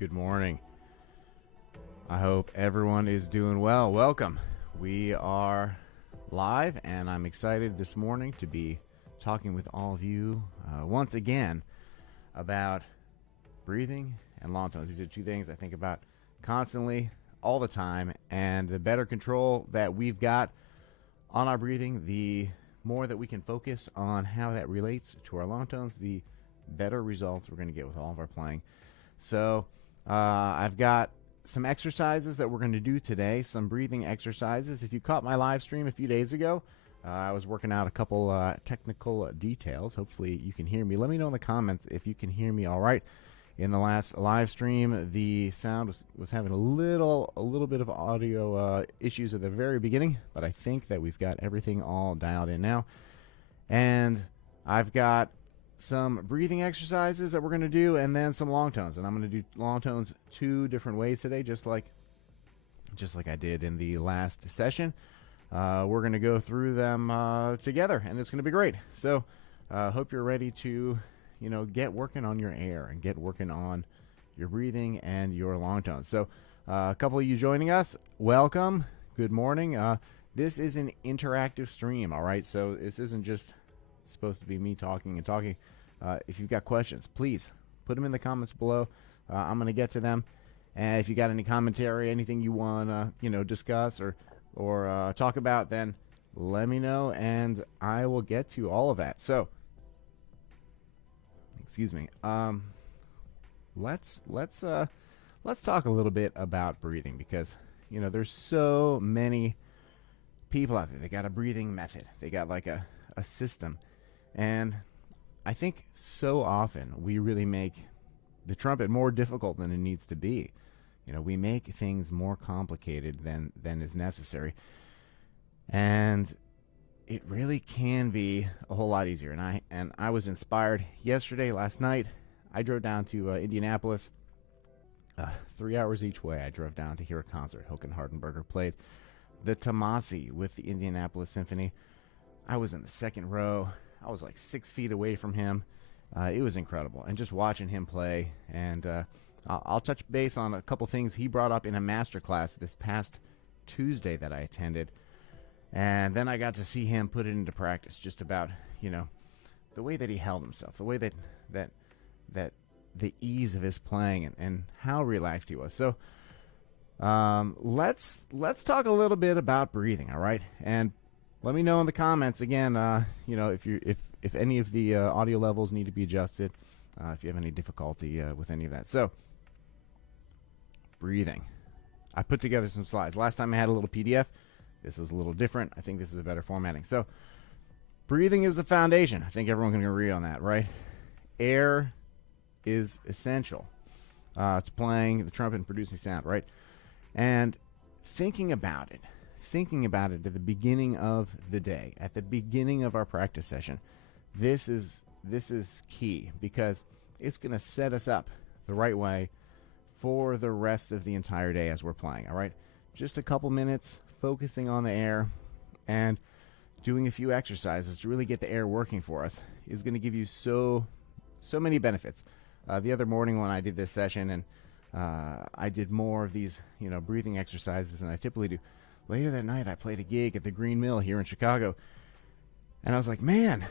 Good morning. I hope everyone is doing well. Welcome. We are live, and I'm excited this morning to be talking with all of you once again about breathing and long tones. These are two things I think about constantly, all the time, and the better control that we've got on our breathing, the more that we can focus on how that relates to our long tones, the better results we're going to get with all of our playing. So I've got some exercises that we're going to do today, some breathing exercises. If you caught my live stream a few days ago, I was working out a couple technical details. Hopefully you can hear me. Let me know in the comments if you can hear me all right. In the last live stream, the sound was having a little bit of audio issues at the very beginning, but I think that we've got everything all dialed in now. And I've got some breathing exercises that we're going to do, and then some long tones. And I'm going to do long tones two different ways today, just like I did in the last session. We're going to go through them together, and it's going to be great. So hope you're ready to get working on your air and get working on your breathing and your long tones. So a couple of you joining us, welcome. Good morning. This is an interactive stream, all right? So this isn't just supposed to be me talking and talking. If you've got questions, please put them in the comments below. I'm going to get to them. And if you got any commentary, anything you want to discuss or talk about, then let me know, and I will get to all of that. So excuse me. Let's talk a little bit about breathing, because there's so many people out there. They got a breathing method. They got like a system, and I think so often we really make the trumpet more difficult than it needs to be. We make things more complicated than is necessary, and it really can be a whole lot easier. And I was inspired yesterday, last night. I drove down to Indianapolis, 3 hours each way. I drove down to hear a concert. Håkan Hardenberger played the Tomasi with the Indianapolis Symphony. I was in the second row. I was like 6 feet away from him. It was incredible. And just watching him play. And I'll touch base on a couple things he brought up in a master class this past Tuesday that I attended. And then I got to see him put it into practice, just about, the way that he held himself, the way that the ease of his playing, and how relaxed he was. So let's talk a little bit about breathing, all right? And let me know in the comments again, if any of the audio levels need to be adjusted, if you have any difficulty with any of that. So breathing. I put together some slides. Last time I had a little PDF. This is a little different. I think this is a better formatting. So breathing is the foundation. I think everyone can agree on that, right? Air is essential to playing the trumpet and producing sound, right? And thinking about it at the beginning of the day, at the beginning of our practice session, this is key, because it's going to set us up the right way for the rest of the entire day as we're playing, all right? Just a couple minutes focusing on the air and doing a few exercises to really get the air working for us is going to give you so many benefits. The other morning when I did this session, and I did more of these breathing exercises than I typically do. Later that night I played a gig at the Green Mill here in Chicago, and I was like, man,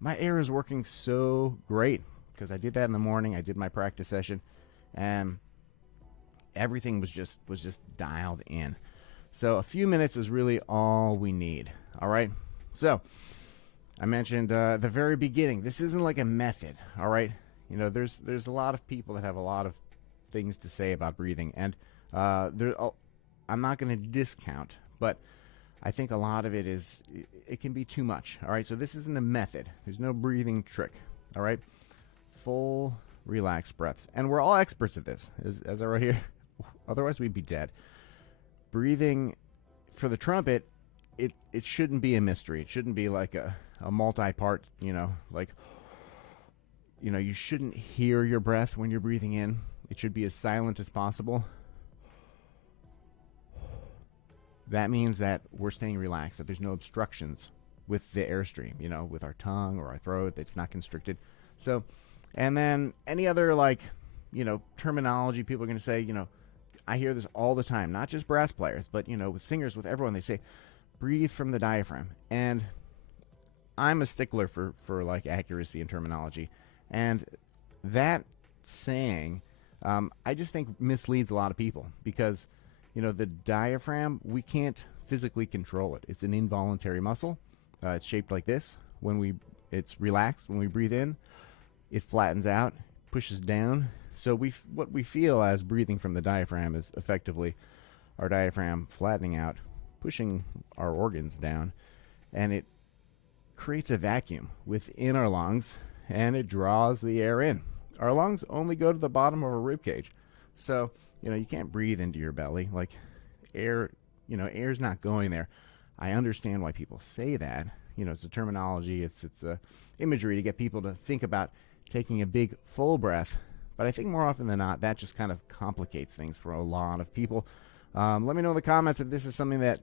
my air is working so great, because I did that in the morning. I did my practice session, and everything was just dialed in. So a few minutes is really all we need. All right. So I mentioned the very beginning. This isn't like a method. All right. There's a lot of people that have a lot of things to say about breathing, and I'm not going to discount, but I think a lot of it can be too much. All right. So this isn't a method. There's no breathing trick. All right. Full relaxed breaths, and we're all experts at this, as I wrote here. Otherwise we'd be dead. Breathing for the trumpet, it shouldn't be a mystery. It shouldn't be like a multi-part, you shouldn't hear your breath when you're breathing in. It should be as silent as possible. That means that we're staying relaxed, that there's no obstructions with the airstream, with our tongue or our throat that's not constricted. So, and then any other terminology. People are going to say, I hear this all the time, not just brass players, but, with singers, with everyone, they say, breathe from the diaphragm. And I'm a stickler for like accuracy and terminology. And that saying, I just think misleads a lot of people because, the diaphragm, we can't physically control it. It's an involuntary muscle. It's shaped like this. It's relaxed. When we breathe in, it flattens out, pushes down. So what we feel as breathing from the diaphragm is effectively our diaphragm flattening out, pushing our organs down, and it creates a vacuum within our lungs, and it draws the air in. Our lungs only go to the bottom of our rib cage. So, you can't breathe into your belly. Like air's not going there. I understand why people say that. It's a terminology. It's a imagery to get people to think about taking a big full breath. But I think more often than not, that just kind of complicates things for a lot of people. Let me know in the comments if this is something that,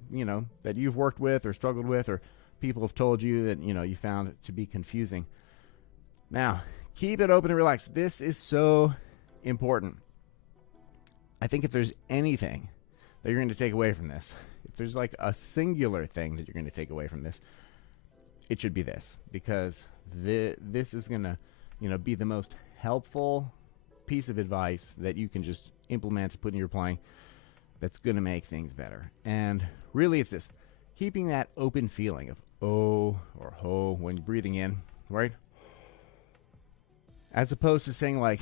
that you've worked with or struggled with, or people have told you that, you found it to be confusing. Now, keep it open and relaxed. This is so important. I think if there's anything that you're going to take away from this, if there's like a singular thing that you're going to take away from this, it should be this, because this is going to, be the most helpful piece of advice that you can just implement to put in your playing that's going to make things better. And really it's this, keeping that open feeling of oh or ho when you're breathing in, right? As opposed to saying like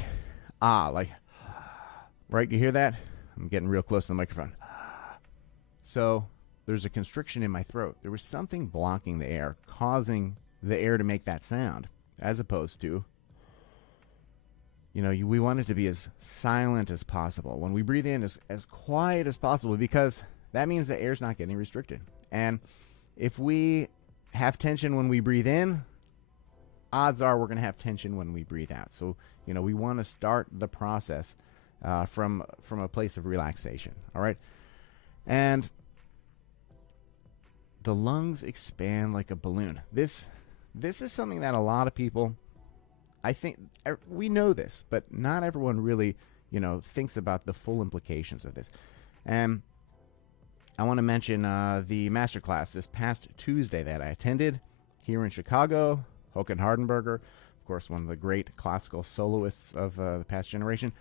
ah, like, right? You hear that? I'm getting real close to the microphone. So there's a constriction in my throat. There was something blocking the air, causing the air to make that sound, as opposed to, we want it to be as silent as possible. When we breathe in, as quiet as possible, because that means the air's not getting restricted. And if we have tension when we breathe in, odds are we're going to have tension when we breathe out. So, we want to start the process from a place of relaxation. All right. And the lungs expand like a balloon. This is something that a lot of people, I think, we know this, but not everyone really, thinks about the full implications of this. And I want to mention the masterclass this past Tuesday that I attended here in Chicago. Håkan Hardenberger, of course, one of the great classical soloists of the past generation.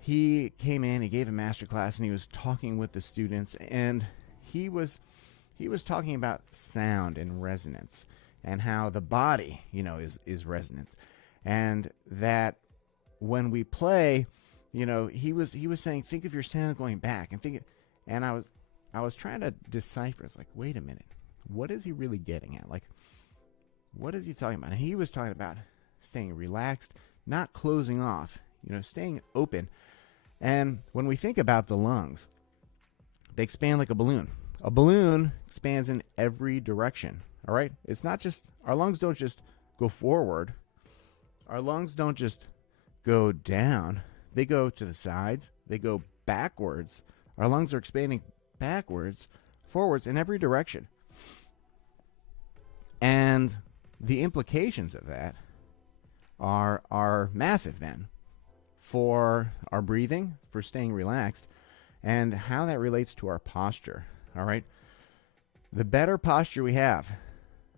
He came in, he gave a masterclass, and he was talking with the students, and he was talking about sound and resonance, and how the body, is resonance, and that when we play, he was saying, think of your sound going back, and I was trying to decipher. It's like, wait a minute, what is he really getting at? Like, what is he talking about? And he was talking about staying relaxed, not closing off, staying open. And when we think about the lungs, they expand like a balloon. A balloon expands in every direction. All right? It's not just, our lungs don't just go forward. Our lungs don't just go down. They go to the sides. They go backwards. Our lungs are expanding backwards, forwards, in every direction. And the implications of that are massive then for our breathing, for staying relaxed, and how that relates to our posture. All right? The better posture we have,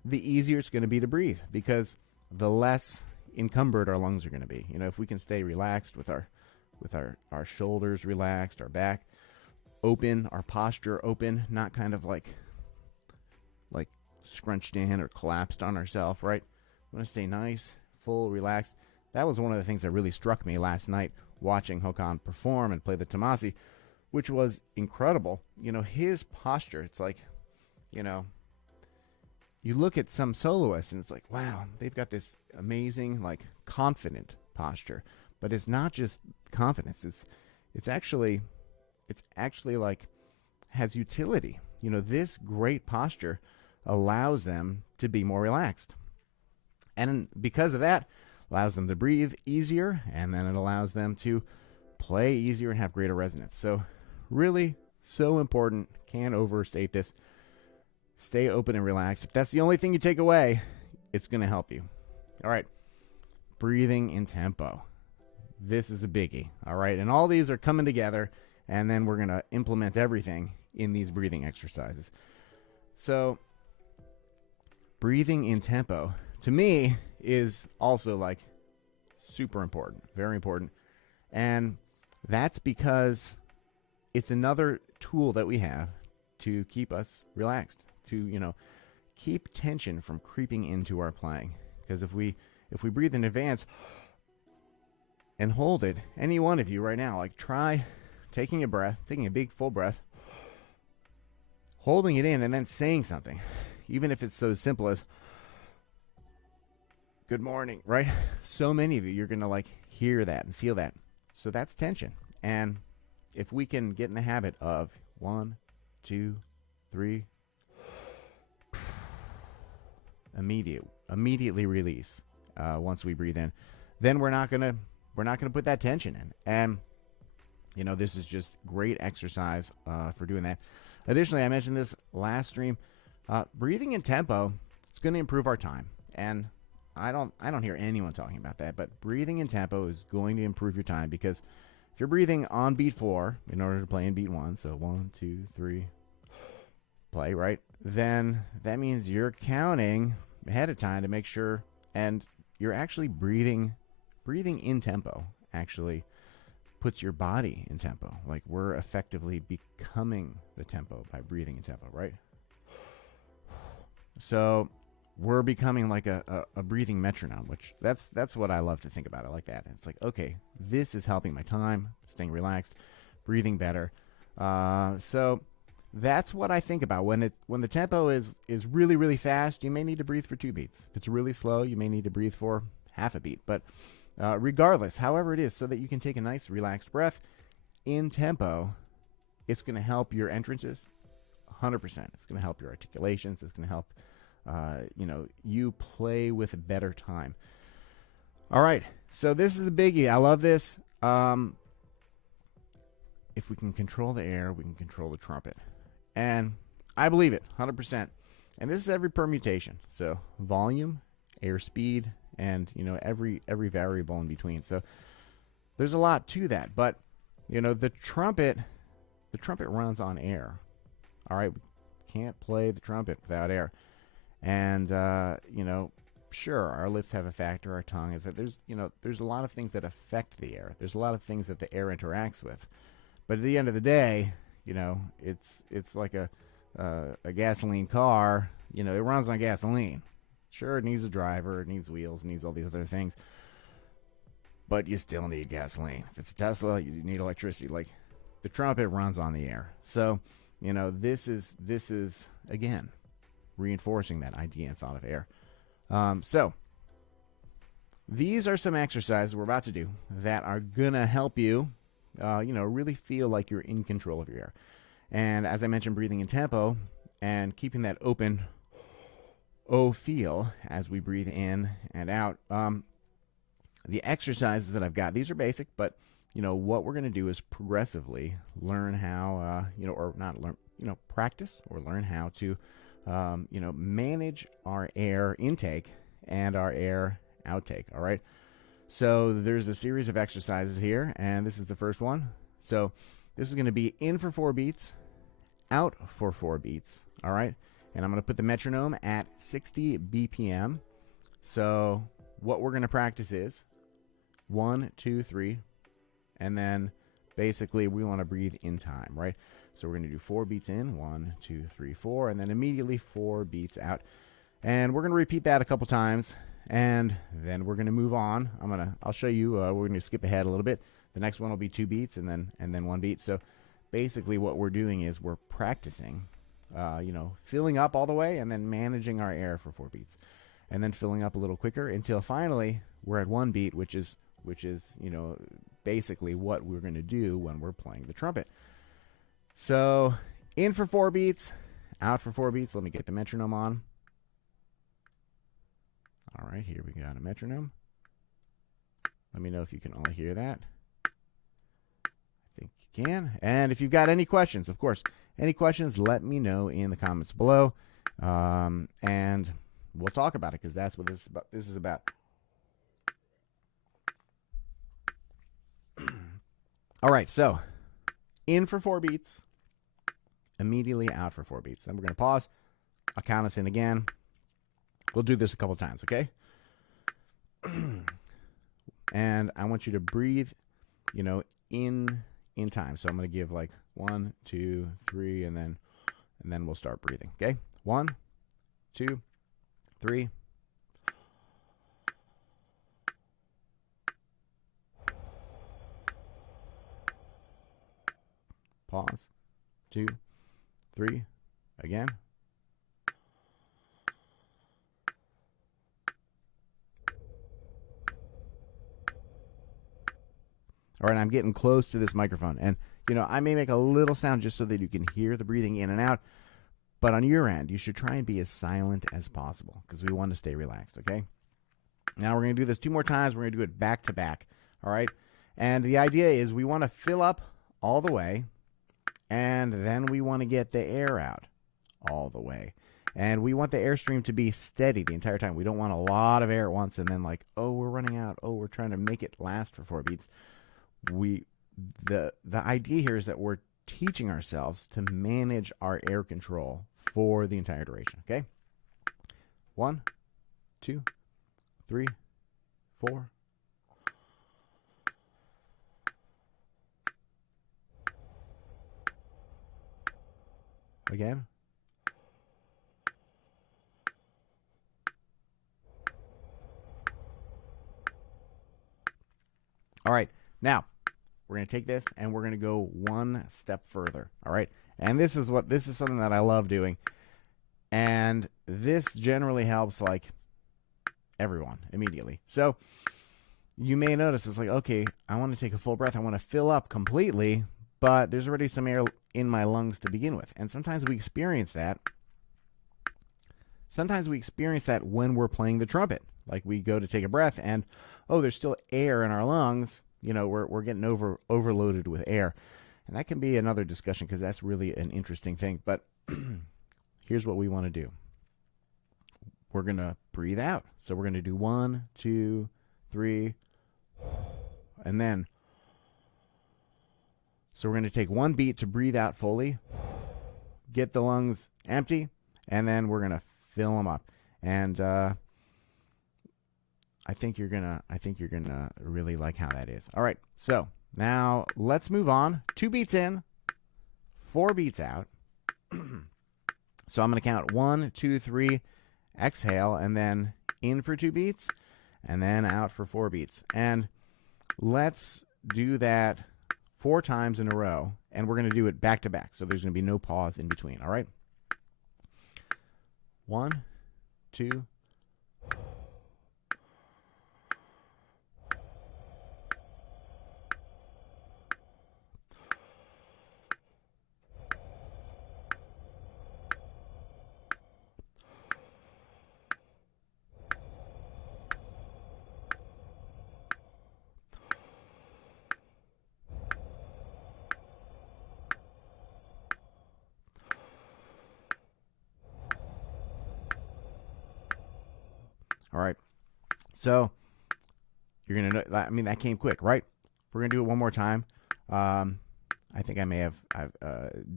the easier it's going to be to breathe, because the less encumbered our lungs are going to be. If we can stay relaxed with our shoulders relaxed, our back open, our posture open, not kind of like scrunched in or collapsed on ourselves, right? We want to stay nice, full, relaxed. That was one of the things that really struck me last night watching Håkan perform and play the Tomasi, which was incredible. His posture, it's like, you look at some soloists and it's like, wow, they've got this amazing, like, confident posture. But it's not just confidence. It's actually like has utility. This great posture allows them to be more relaxed. And because of that, allows them to breathe easier, and then it allows them to play easier and have greater resonance. So really so important. Can't overstate this. Stay open and relaxed. If that's the only thing you take away, it's going to help you. All right. Breathing in tempo. this is a biggie. All right. And all these are coming together, and then we're going to implement everything in these breathing exercises. So breathing in tempo, to me, is also like super important, very important. And that's because it's another tool that we have to keep us relaxed, to, keep tension from creeping into our playing. Because if we breathe in advance and hold it, any one of you right now, like try taking a breath, taking a big full breath, holding it in, and then saying something, even if it's so simple as good morning, right? So many of you, you're going to like hear that and feel that. So that's tension. And if we can get in the habit of 1, 2, 3, immediately release once we breathe in, then we're not gonna put that tension in. And this is just great exercise for doing that. Additionally, I mentioned this last stream, breathing in tempo, it's going to improve our time. And I don't hear anyone talking about that, but breathing in tempo is going to improve your time, because if you're breathing on beat 4 in order to play in beat 1, so 1, 2, 3, play, right? Then that means you're counting ahead of time to make sure, and you're actually breathing in tempo actually puts your body in tempo. Like, we're effectively becoming the tempo by breathing in tempo, right? So we're becoming like a breathing metronome, which that's what I love to think about. I like that. It's like, okay, this is helping my time, staying relaxed, breathing better. So that's what I think about when the tempo is really, really fast. You may need to breathe for 2 beats. If it's really slow, you may need to breathe for half a beat. But regardless, however it is, so that you can take a nice relaxed breath in tempo, it's going to help your entrances 100%. It's going to help your articulations. It's going to help you play with a better time. All right, so this is a biggie. I love this. If we can control the air, we can control the trumpet. And I believe it 100%. And this is every permutation. So volume, airspeed, and every variable in between. So there's a lot to that. But the trumpet runs on air. All right, we can't play the trumpet without air. And sure, our lips have a factor, our tongue is. There's a lot of things that affect the air. There's a lot of things that the air interacts with. But at the end of the day, it's like a gasoline car. It runs on gasoline. Sure, it needs a driver, it needs wheels, it needs all these other things. But you still need gasoline. If it's a Tesla, you need electricity. Like, the trumpet runs on the air. So, this is again reinforcing that idea and thought of air. So these are some exercises we're about to do that are gonna help you really feel like you're in control of your air. And as I mentioned, breathing in tempo and keeping that open feel as we breathe in and out. The exercises that I've got, these are basic, but what we're going to do is progressively learn how or not learn, practice or learn how to manage our air intake and our air outtake. All right. So there's a series of exercises here, and this is the first one. So this is going to be in for 4 beats, out for 4 beats. All right. And I'm going to put the metronome at 60 BPM. So what we're going to practice is 1, 2, 3, and then basically we want to breathe in time, right? So we're going to do 4 beats in, 1, 2, 3, 4, and then immediately 4 beats out. And we're going to repeat that a couple times, and then we're going to move on. I'll show you. We're going to skip ahead a little bit. The next one will be 2 beats and then 1 beat. So basically what we're doing is we're practicing, filling up all the way and then managing our air for 4 beats, and then filling up a little quicker until finally we're at 1 beat, which is basically what we're going to do when we're playing the trumpet. So in for 4 beats, out for 4 beats. Let me get the metronome on. All right, here we got a metronome. Let me know if you can all hear that. I think you can. And if you've got any questions, of course, any questions, let me know in the comments below. And we'll talk about it, because that's what this is about. All right, so in for 4 beats, immediately out for 4 beats. Then we're going to pause. I'll count us in again. We'll do this a couple times, okay? And I want you to breathe, you know, in time. So I'm going to give like 1, 2, 3, and then we'll start breathing, okay? 1, 2, 3. Pause. 2, 3. Again. All right, I'm getting close to this microphone. And, you know, I may make a little sound just so that you can hear the breathing in and out. But on your end, you should try and be as silent as possible because we want to stay relaxed, okay? Now we're going to do this 2 more times. We're going to do it back to back, all right? And the idea is we want to fill up all the way, and then we want to get the air out all the way. And we want the airstream to be steady the entire time. We don't want a lot of air at once and then like, oh, we're running out. Oh, we're trying to make it last for 4 beats. The idea here is that we're teaching ourselves to manage our air control for the entire duration, okay? 1, 2, 3, 4. Again. All right, now we're going to take this and we're going to go 1 step further, all right? And this is something that I love doing. And this generally helps like everyone immediately. So you may notice it's like, okay, I want to take a full breath. I want to fill up completely, but there's already some air in my lungs to begin with. And sometimes we experience that. Sometimes we experience that when we're playing the trumpet. Like we go to take a breath and, oh, there's still air in our lungs. You know, we're getting overloaded with air. And that can be another discussion because that's really an interesting thing. But here's what we want to do. We're going to breathe out. So we're going to do 1, 2, 3, and then. So we're going to take 1 beat to breathe out fully, get the lungs empty, and then we're going to fill them up. And I think you're gonna really like how that is. All right, so now let's move on. 2 beats in, 4 beats out. So I'm gonna count 1, 2, 3, exhale, and then in for 2 beats, and then out for 4 beats. And let's do that 4 times in a row, and we're gonna do it back to back. So there's gonna be no pause in between. All right. 1, 2. All right. So you're going to know, I mean, that came quick, right? We're going to do it one more time. I think I may have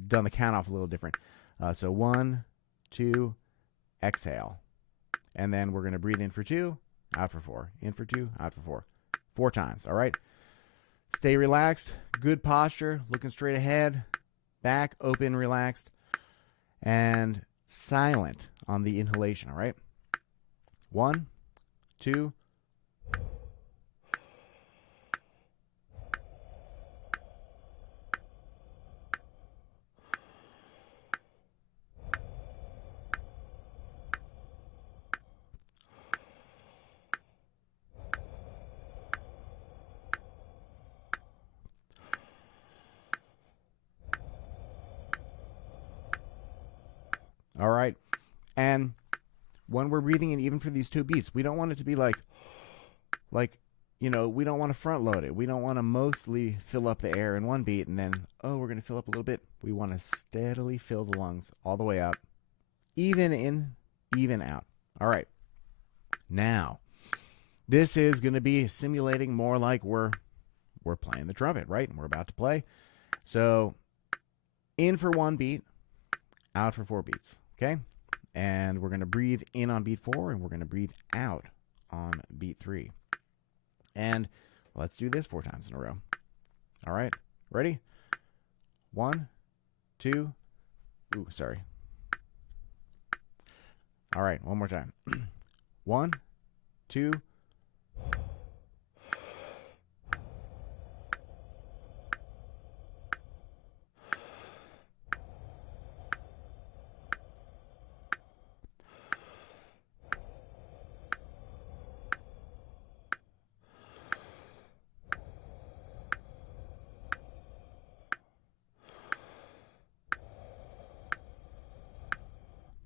done the count off a little different. So 1, 2, exhale. And then we're going to breathe in for 2, out for 4. In for 2, out for 4. 4 times, all right? Stay relaxed. Good posture. Looking straight ahead. Back, open, relaxed. And silent on the inhalation, all right? 1, 2. All right. And when we're breathing in, even for these 2 beats, we don't want it to be like, you know, we don't want to front load it. We don't want to mostly fill up the air in 1 beat and then, oh, we're going to fill up a little bit. We want to steadily fill the lungs all the way up, even in, even out. All right. Now, this is going to be simulating more like we're we're playing the trumpet, right? And we're about to play. So in for 1 beat, out for 4 beats, okay? And we're going to breathe in on beat 4, and we're going to breathe out on beat 3. And let's do this 4 times in a row. All right, ready? 1, 2, ooh, sorry. All right, one more time. 1, 2.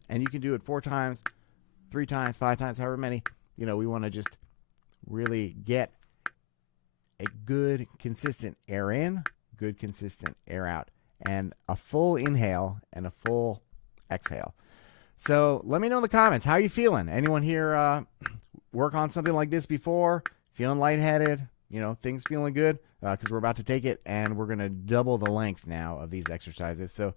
And you can do it 4 times, 3 times, 5 times, however many. You know, we want to just really get a good, consistent air in, good, consistent air out, and a full inhale and a full exhale. So let me know in the comments, how are you feeling? Anyone here work on something like this before? Feeling lightheaded? You know, things feeling good? Because we're about to take it, and we're going to double the length now of these exercises. So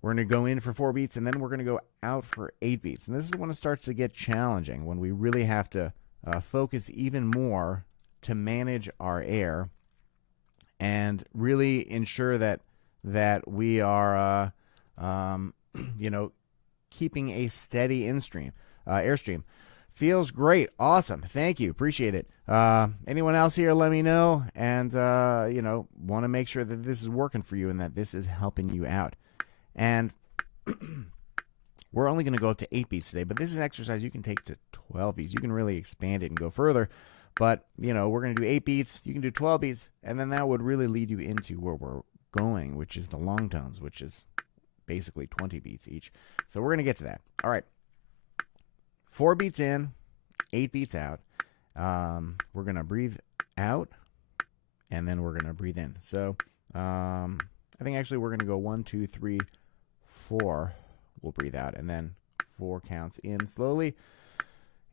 we're going to go in for 4 beats, and then we're going to go out for 8 beats. And this is when it starts to get challenging, when we really have to focus even more to manage our air and really ensure that we are, you know, keeping a steady airstream. Feels great. Awesome. Thank you. Appreciate it. Anyone else here, let me know. And, you know, want to make sure that this is working for you and that this is helping you out. And we're only going to go up to 8 beats today, but this is an exercise you can take to 12 beats. You can really expand it and go further. But, you know, we're going to do 8 beats. You can do 12 beats, and then that would really lead you into where we're going, which is the long tones, which is basically 20 beats each. So we're going to get to that. All right. 4 beats in, 8 beats out. We're going to breathe out, and then we're going to breathe in. So I think actually we're going to go 1, 2, 3, 4. We'll breathe out, and then 4 counts in slowly,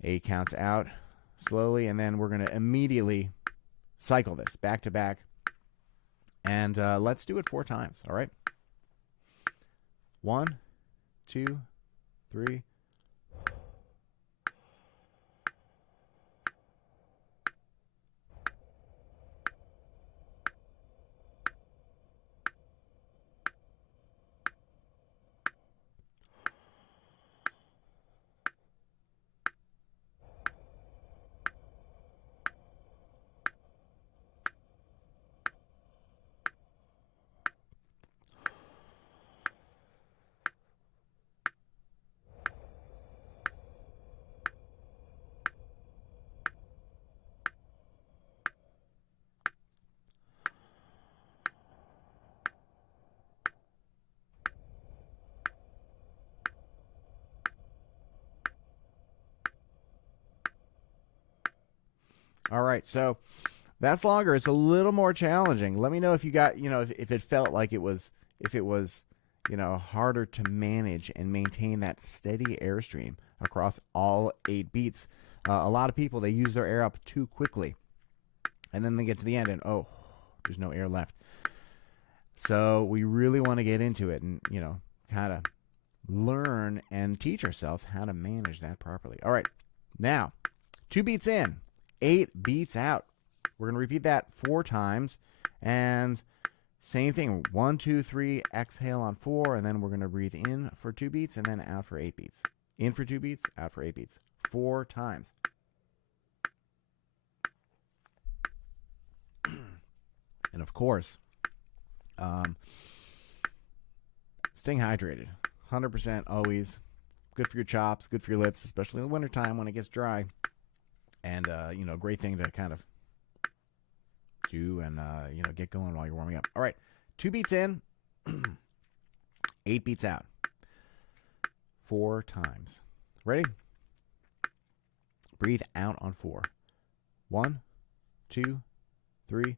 8 counts out slowly, and then we're going to immediately cycle this back to back. And let's do it 4 times, all right? 1, 2, 3. All right, so that's longer. It's a little more challenging. Let me know if you got, you know, if it felt like it was, you know, harder to manage and maintain that steady airstream across all 8 beats. A lot of people, they use their air up too quickly, and then they get to the end and, oh, there's no air left. So we really want to get into it and, you know, kind of learn and teach ourselves how to manage that properly. All right, now 2 beats in, 8 beats out. We're going to repeat that 4 times. And same thing. 1, 2, 3, exhale on 4. And then we're going to breathe in for 2 beats and then out for 8 beats. In for 2 beats, out for 8 beats. 4 times. And of course, staying hydrated. 100% always. Good for your chops, good for your lips, especially in the wintertime when it gets dry. And, you know, great thing to kind of do and, you know, get going while you're warming up. All right, 2 beats in, 8 beats out. 4 times. Ready? Breathe out on 4. 1, 2, 3.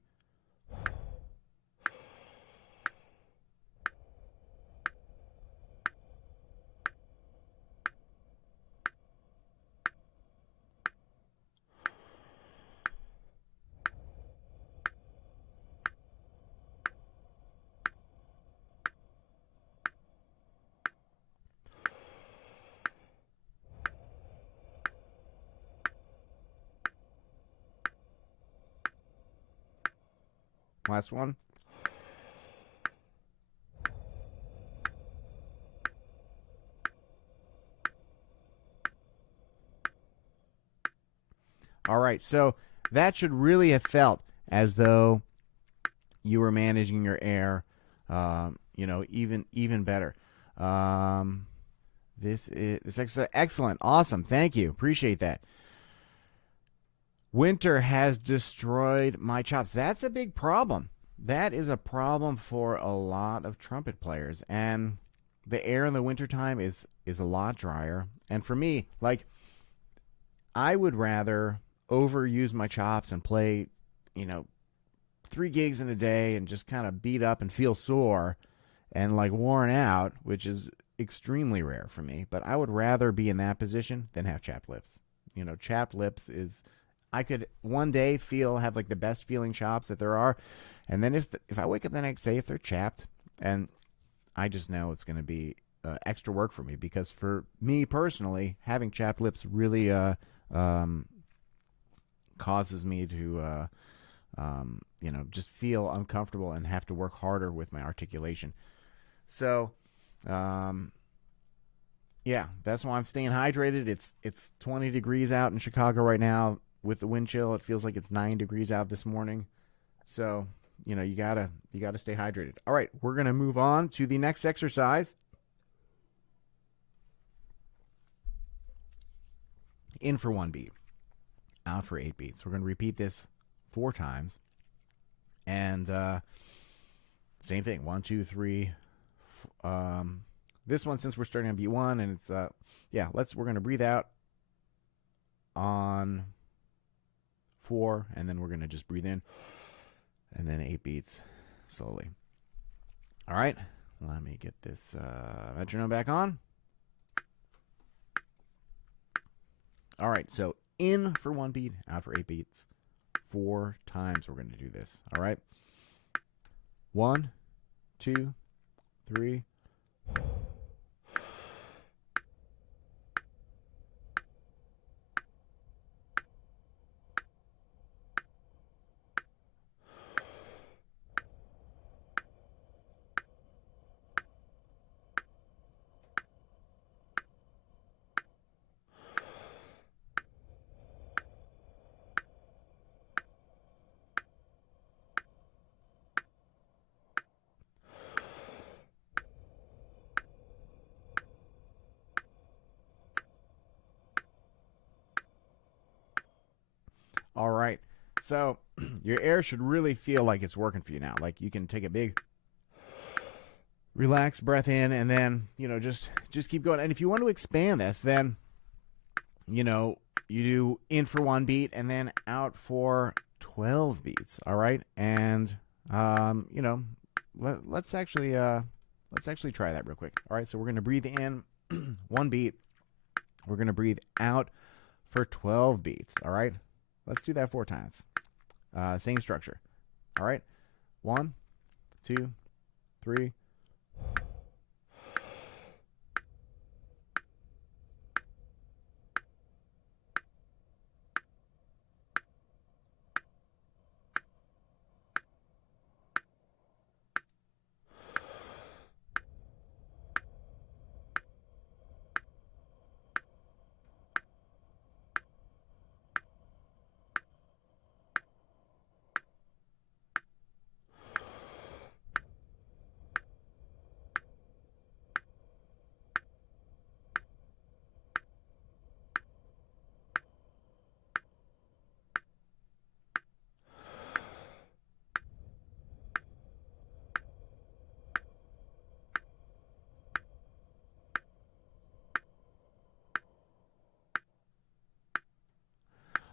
Last one. All right, so that should really have felt as though you were managing your air, even better. This exercise, excellent, awesome, thank you, appreciate that. Winter has destroyed my chops. That's a big problem. That is a problem for a lot of trumpet players, and the air in the wintertime is a lot drier. And for me, like, I would rather overuse my chops and play, 3 gigs in a day and just kind of beat up and feel sore and like worn out, which is extremely rare for me. But I would rather be in that position than have chapped lips. Chapped lips is, I could one day have like the best feeling chops that there are, and then if I wake up the next day, if they're chapped, and I just know it's going to be extra work for me, because for me personally, having chapped lips really causes me to just feel uncomfortable and have to work harder with my articulation. So yeah, that's why I'm staying hydrated. It's 20 degrees out in Chicago right now. With the wind chill, it feels like it's 9 degrees out this morning. So, you gotta stay hydrated. All right, we're gonna move on to the next exercise. In for 1 beat, out for 8 beats. We're gonna repeat this 4 times, and same thing. 1, 2, 3. This one, since we're starting on beat 1, and it's we're gonna breathe out on 4, and then we're going to just breathe in, and then 8 beats slowly. All right, let me get this metronome back on. All right, so in for 1 beat, out for 8 beats. 4 times we're going to do this. All right, 1, 2, 3. All right, so your air should really feel like it's working for you now. Like, you can take a big, relaxed breath in, and then, just keep going. And if you want to expand this, then, you do in for 1 beat and then out for 12 beats. All right, and let's actually try that real quick. All right, so we're gonna breathe in 1 beat. We're gonna breathe out for 12 beats. All right. Let's do that 4 times. Same structure. All right. 1, 2, 3.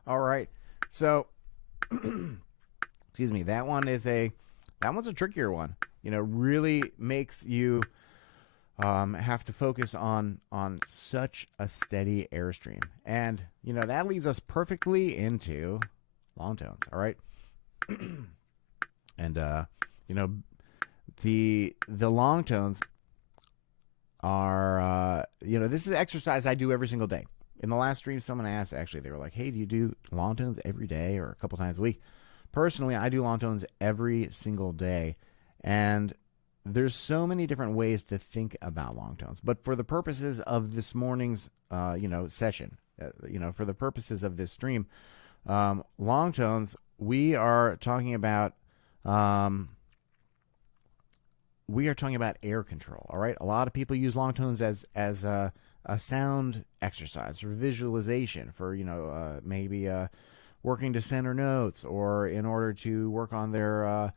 All right. So, excuse me. That one's a trickier one. Really makes you have to focus on such a steady airstream, and that leads us perfectly into long tones. All right. And the long tones are this is an exercise I do every single day. In the last stream, someone asked, actually, they were like, hey, do you do long tones every day or a couple times a week? personally, I do long tones every single day, and there's so many different ways to think about long tones. But for the purposes of this morning's, session, for the purposes of this stream, long tones, we are talking about air control. All right, a lot of people use long tones as a sound exercise for visualization, for maybe working to center notes, or in order to work on their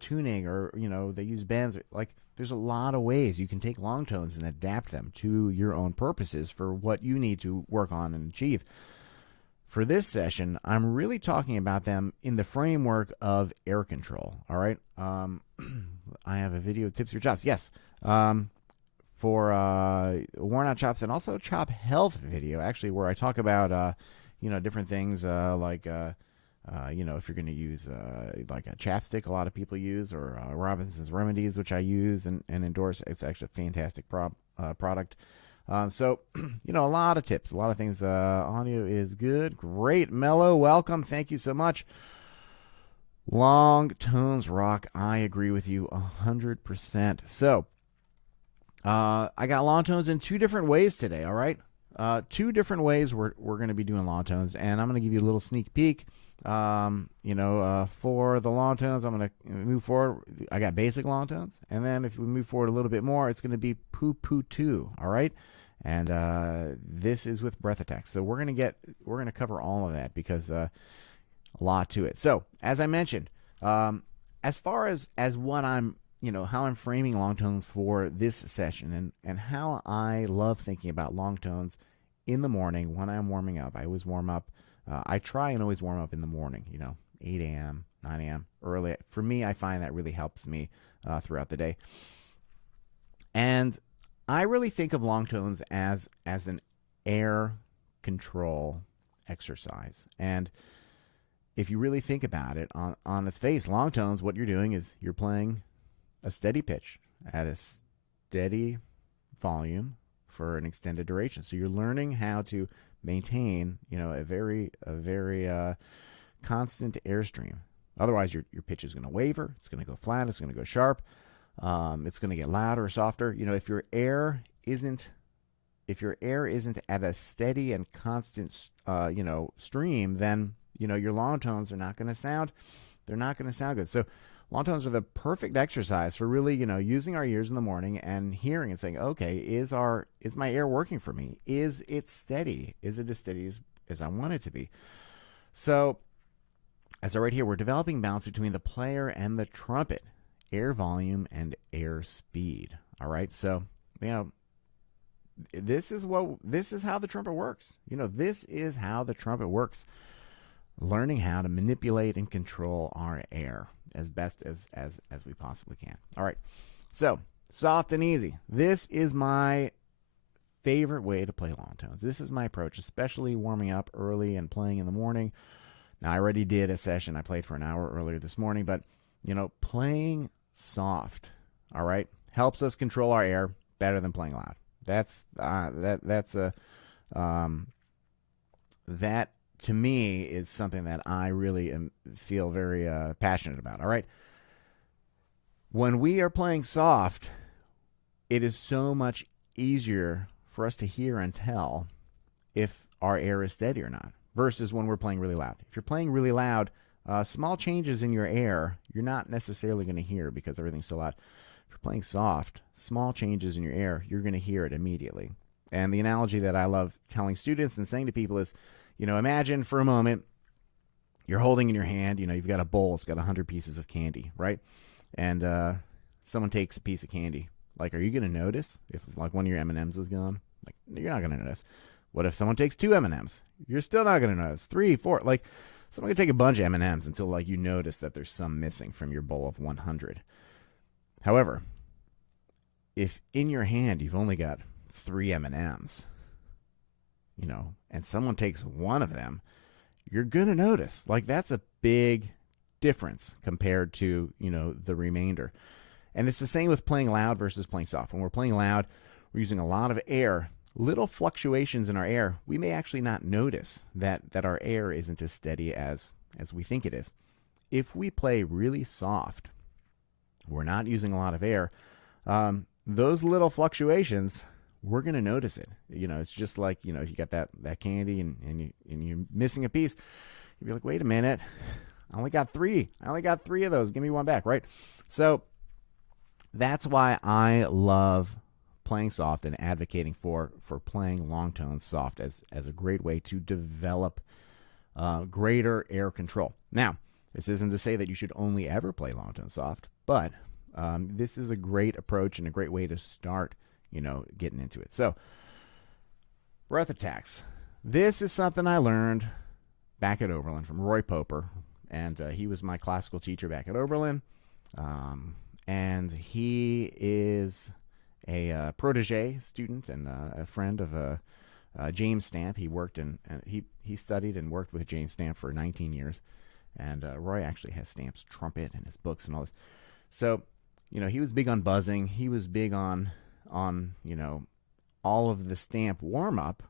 tuning, or they use bends. Like, there's a lot of ways you can take long tones and adapt them to your own purposes for what you need to work on and achieve. For this session, I'm really talking about them in the framework of air control. All right. I have a video, Tips for Chops. Yes. For Worn Out Chops, and also Chop Health video, actually, where I talk about, different things like, if you're going to use like a chapstick, a lot of people use, or Robinson's Remedies, which I use and endorse. It's actually a fantastic product. So, a lot of tips, a lot of things. Audio is good. Great. Mellow, welcome. Thank you so much. Long tones rock. I agree with you 100%. So, I got long tones in two different ways today, all right? Two different ways we're going to be doing long tones, and I'm going to give you a little sneak peek. For the long tones, I'm going to move forward. I got basic long tones, and then if we move forward a little bit more, it's going to be poo-poo 2, all right? And this is with breath attacks. So we're going to cover all of that, because a lot to it. So, as I mentioned, as far as what I'm, how I'm framing long tones for this session, and how I love thinking about long tones in the morning when I'm warming up. I always warm up. I try and always warm up in the morning, 8 a.m., 9 a.m., early. For me, I find that really helps me throughout the day. And I really think of long tones as an air control exercise. And if you really think about it on its face, long tones, what you're doing is you're playing a steady pitch at a steady volume for an extended duration. So you're learning how to maintain, a very constant airstream. Otherwise, your pitch is going to waver. It's going to go flat. It's going to go sharp. It's going to get louder or softer. If your air isn't at a steady and constant, stream, then your long tones are not going to sound. They're not going to sound good. So long tones are the perfect exercise for really, using our ears in the morning and hearing and saying, okay, is my air working for me? Is it steady? Is it as steady as I want it to be? So, as I write here, we're developing balance between the player and the trumpet, air volume and air speed. All right. So, this is how the trumpet works. This is how the trumpet works. Learning how to manipulate and control our air as best as we possibly can. All right. So, soft and easy. This is my favorite way to play long tones. This is my approach, especially warming up early and playing in the morning. Now, I already did a session. I played for an hour earlier this morning, but, playing soft, all right, helps us control our air better than playing loud. That to me is something that I really feel very passionate about. All right. When we are playing soft, it is so much easier for us to hear and tell if our air is steady or not, versus when we're playing really loud. If you're playing really loud, small changes in your air, you're not necessarily going to hear because everything's so loud. If you're playing soft, small changes in your air, you're going to hear it immediately. And the analogy that I love telling students and saying to people is, imagine for a moment you're holding in your hand, you've got a bowl, it's got 100 pieces of candy, right? And someone takes a piece of candy. Like, are you going to notice if, like, one of your M&Ms is gone? Like, you're not going to notice. What if someone takes 2 M&Ms? You're still not going to notice. 3, 4. Like, someone can take a bunch of M&Ms until, like, you notice that there's some missing from your bowl of 100. However, if in your hand you've only got 3 M&Ms, and someone takes one of them, you're going to notice. Like, that's a big difference compared to, the remainder. And it's the same with playing loud versus playing soft. When we're playing loud, we're using a lot of air. Little fluctuations in our air, we may actually not notice that our air isn't as steady as we think it is. if we play really soft, we're not using a lot of air, those little fluctuations, we're going to notice it. It's just like, if you got that candy and you're missing a piece, you'd be like, wait a minute, I only got three of those. Give me one back, right? So that's why I love playing soft and advocating for playing long tones soft as a great way to develop greater air control. Now, this isn't to say that you should only ever play long tones soft, but this is a great approach and a great way to start, getting into it. So, breath attacks. This is something I learned back at Oberlin from Roy Poper, and he was my classical teacher back at Oberlin, and he is a protege student and a friend of James Stamp. He worked he studied and worked with James Stamp for 19 years, and Roy actually has Stamp's trumpet and his books and all this. So, he was big on buzzing. He was big on all of the Stamp warm-up,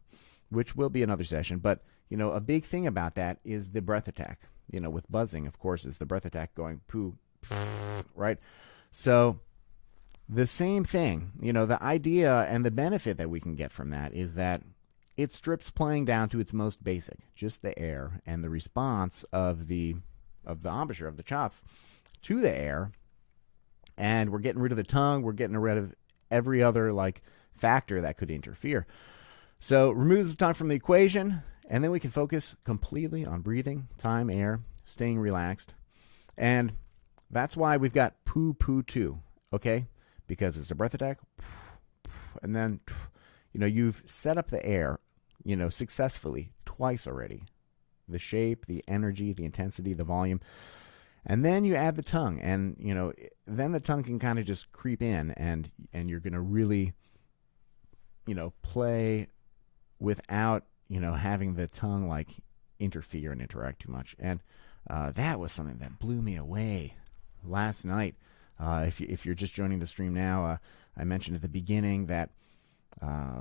which will be another session. But, a big thing about that is the breath attack. With buzzing, of course, is the breath attack going poo, right? So the same thing, the idea and the benefit that we can get from that is that it strips playing down to its most basic, just the air and the response of the embouchure of the chops to the air. And we're getting rid of the tongue. We're getting rid of every other factor that could interfere. So removes the tongue from the equation, and then we can focus completely on breathing, time, air, staying relaxed. And that's why we've got poo poo 2, okay? Because it's a breath attack, and then you've set up the air successfully twice already. The shape, the energy, the intensity, the volume. And then you add the tongue, and then the tongue can kind of just creep in, and you're going to really play without having the tongue interfere and interact too much. And that was something that blew me away last night. If you're just joining the stream now, I mentioned at the beginning that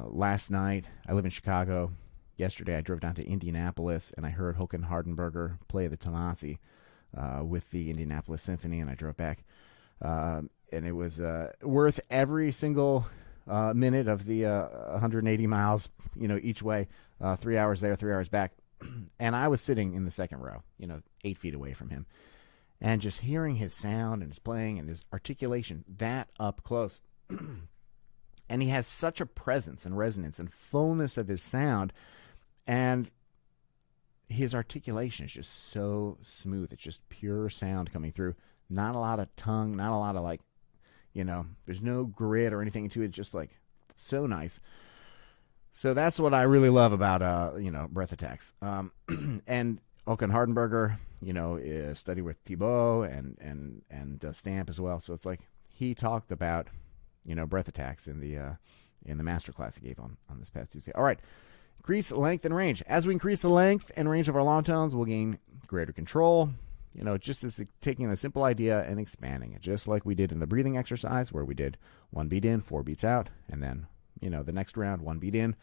last night, I live in Chicago. Yesterday I drove down to Indianapolis, and I heard Håkan Hardenberger play the Tomasi with the Indianapolis Symphony, and I drove back. And it was worth every single minute of the 180 miles, each way, 3 hours there, 3 hours back. And I was sitting in the second row, 8 feet away from him. And just hearing his sound and his playing and his articulation that up close. And he has such a presence and resonance and fullness of his sound. And his articulation is just so smooth. It's just pure sound coming through. Not a lot of tongue, not a lot of there's no grit or anything to it. Just so nice. So that's what I really love about, breath attacks. And Håkan Hardenberger, studied with Thibault and Stamp as well. So it's he talked about, breath attacks in the master class he gave on this past Tuesday. All right. Increase length and range. As we increase the length and range of our long tones, we'll gain greater control. Just as taking the simple idea and expanding it, just like we did in the breathing exercise where we did 1 beat in, 4 beats out, and then, the next round, 1 beat in,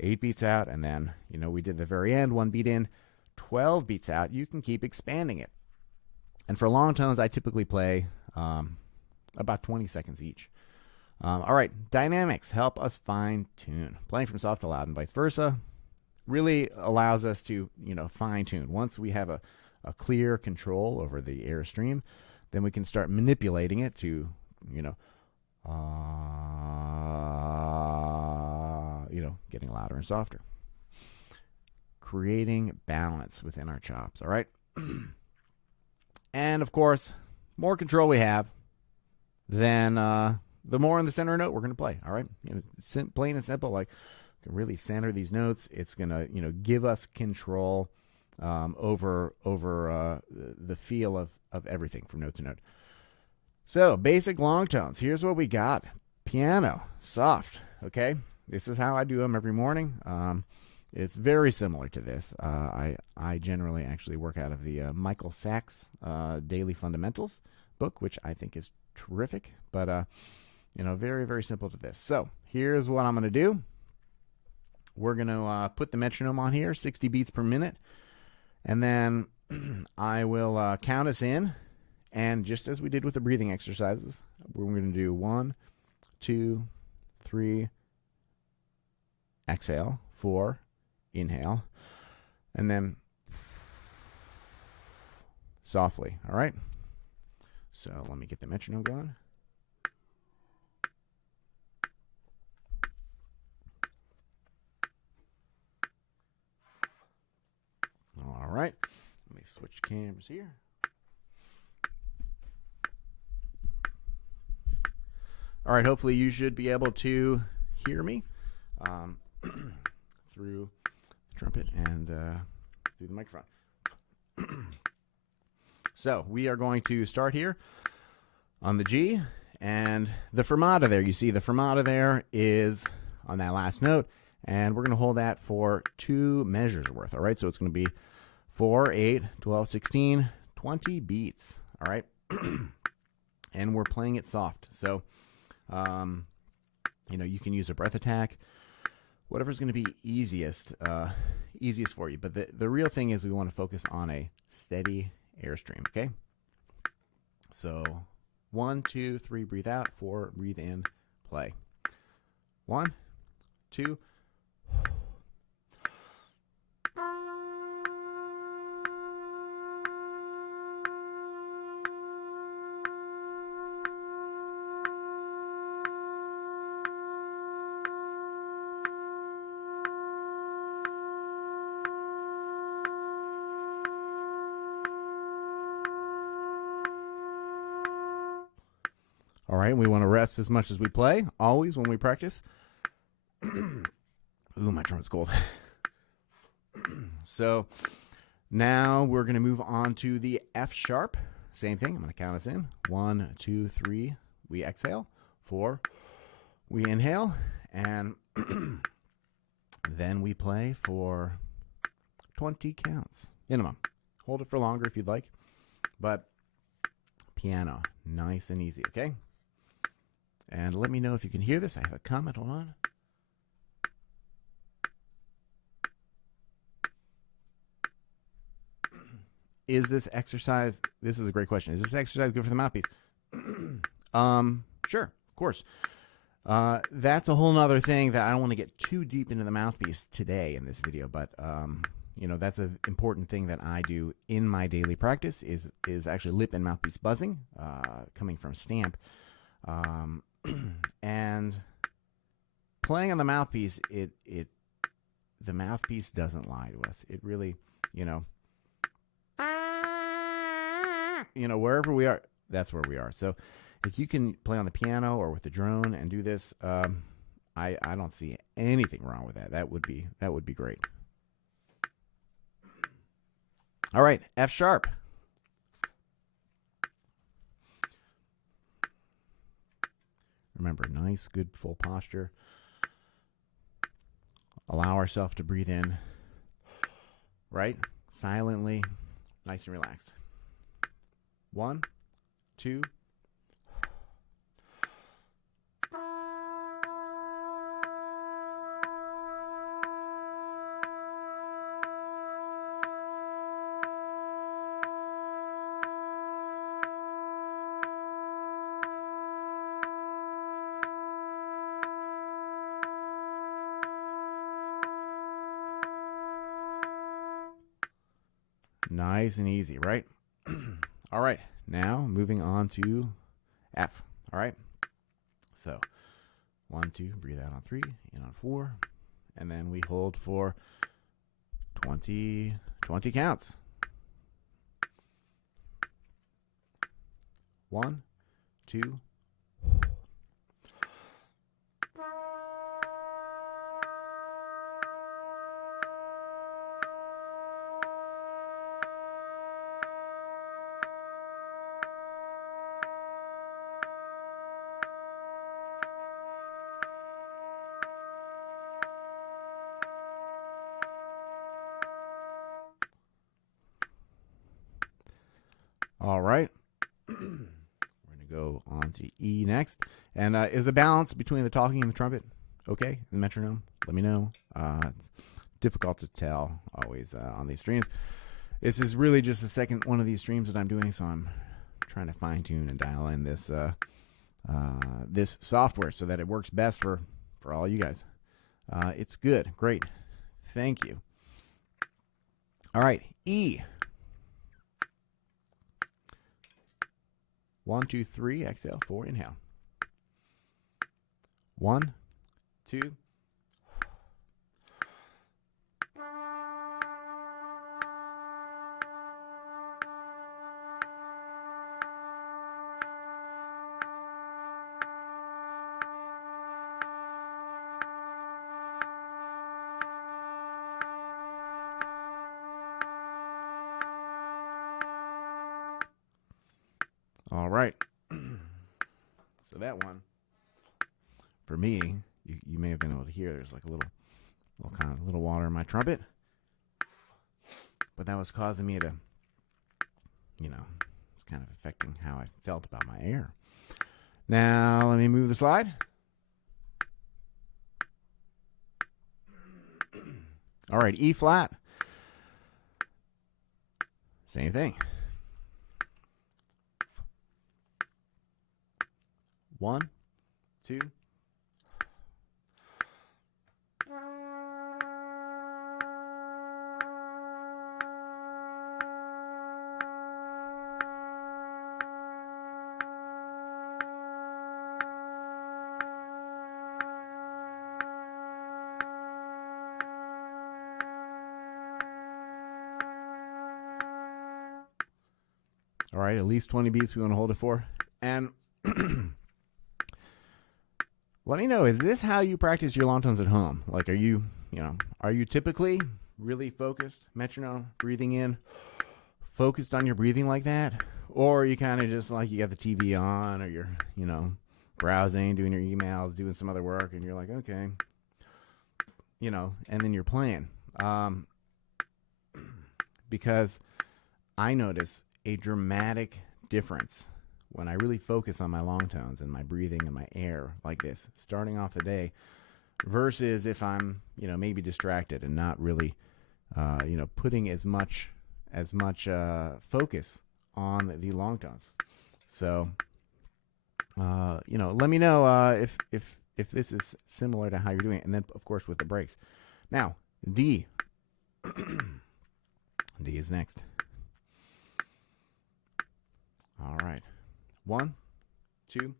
8 beats out, and then, we did the very end, 1 beat in, 12 beats out. You can keep expanding it. And for long tones, I typically play about 20 seconds each. All right, dynamics help us fine-tune. Playing from soft to loud and vice versa really allows us to, fine-tune. Once we have a clear control over the airstream, then we can start manipulating it to, getting louder and softer. Creating balance within our chops, all right? And, of course, more control we have, then the more in the center note we're going to play, all right? Plain and simple, we can really center these notes. It's going to, give us control over the feel of everything from note to note. So, basic long tones. Here's what we got. Piano, soft, okay? This is how I do them every morning. It's very similar to this. I generally actually work out of the Michael Sachs Daily Fundamentals book, which I think is terrific, but, very, very simple to this. So, here's what I'm going to do. We're going to put the metronome on here, 60 beats per minute. And then I will count us in, and just as we did with the breathing exercises, we're going to do 1, 2, 3, exhale, 4, inhale, and then softly, all right? So let me get the metronome going. All right, let me switch cameras here. All right, hopefully you should be able to hear me through the trumpet and through the microphone. So we are going to start here on the G, and the fermata there. You see the fermata there is on that last note, and we're going to hold that for 2 measures worth, all right? So it's going to be 4, 8, 12, 16, 20 beats, all right? And we're playing it soft. So, you know, you can use a breath attack, whatever's going to be easiest for you. But the real thing is we want to focus on a steady airstream, okay? So 1, 2, 3, breathe out. 4, breathe in, play. 1, 2. All right, we want to rest as much as we play, always when we practice. Ooh, my trumpet's cold. So now we're going to move on to the F sharp. Same thing. I'm going to count us in. 1, 2, 3. We exhale. 4. We inhale. And then we play for 20 counts minimum. Hold it for longer if you'd like. But piano, nice and easy, okay? And let me know if you can hear this. I have a comment. Hold on. Is this exercise, this is a great question. Is this exercise good for the mouthpiece? Sure, of course. That's a whole nother thing that I don't want to get too deep into the mouthpiece today in this video, but you know, that's an important thing that I do in my daily practice is actually lip and mouthpiece buzzing, coming from stamp. And playing on the mouthpiece, the mouthpiece doesn't lie to us. It really, you know, wherever we are, that's where we are. So if you can play on the piano or with the drone and do this, I don't see anything wrong with that. That would be great. All right, F sharp. Remember, nice, good, full posture. Allow ourselves to breathe in, right? Silently, nice and relaxed. 1, 2. Nice and easy, right? All right, now moving on to F. All right, so 1, 2, breathe out on 3, in on 4, and then we hold for 20 counts. 1, 2. All right, we're going to go on to E next. And is the balance between the talking and the trumpet okay? The metronome? Let me know. It's difficult to tell always on these streams. This is really just the second one of these streams that I'm doing, so I'm trying to fine tune and dial in this this software so that it works best for all you guys. It's good, great, thank you. All right, E. 1, 2, 3, exhale, 4, inhale. 1, 2. All right. So that one, for me, you may have been able to hear there's like a little water in my trumpet. But that was causing me to, it's kind of affecting how I felt about my air. Now, let me move the slide. All right, E flat. Same thing. 1, 2. All right, at least 20 beats we want to hold it for. And let me know, is this how you practice your long tones at home? Like, are you typically really focused, metronome, breathing in, focused on your breathing like that? Or are you kind of just like you got the TV on, or you're, browsing, doing your emails, doing some other work, and you're like, okay, and then you're playing. Because I notice a dramatic difference when I really focus on my long tones and my breathing and my air like this, starting off the day, versus if I'm, maybe distracted and not really, putting as much focus on the long tones. So, let me know if this is similar to how you're doing it, and then of course with the breaks. Now, D. D is next. All right. 1, 2.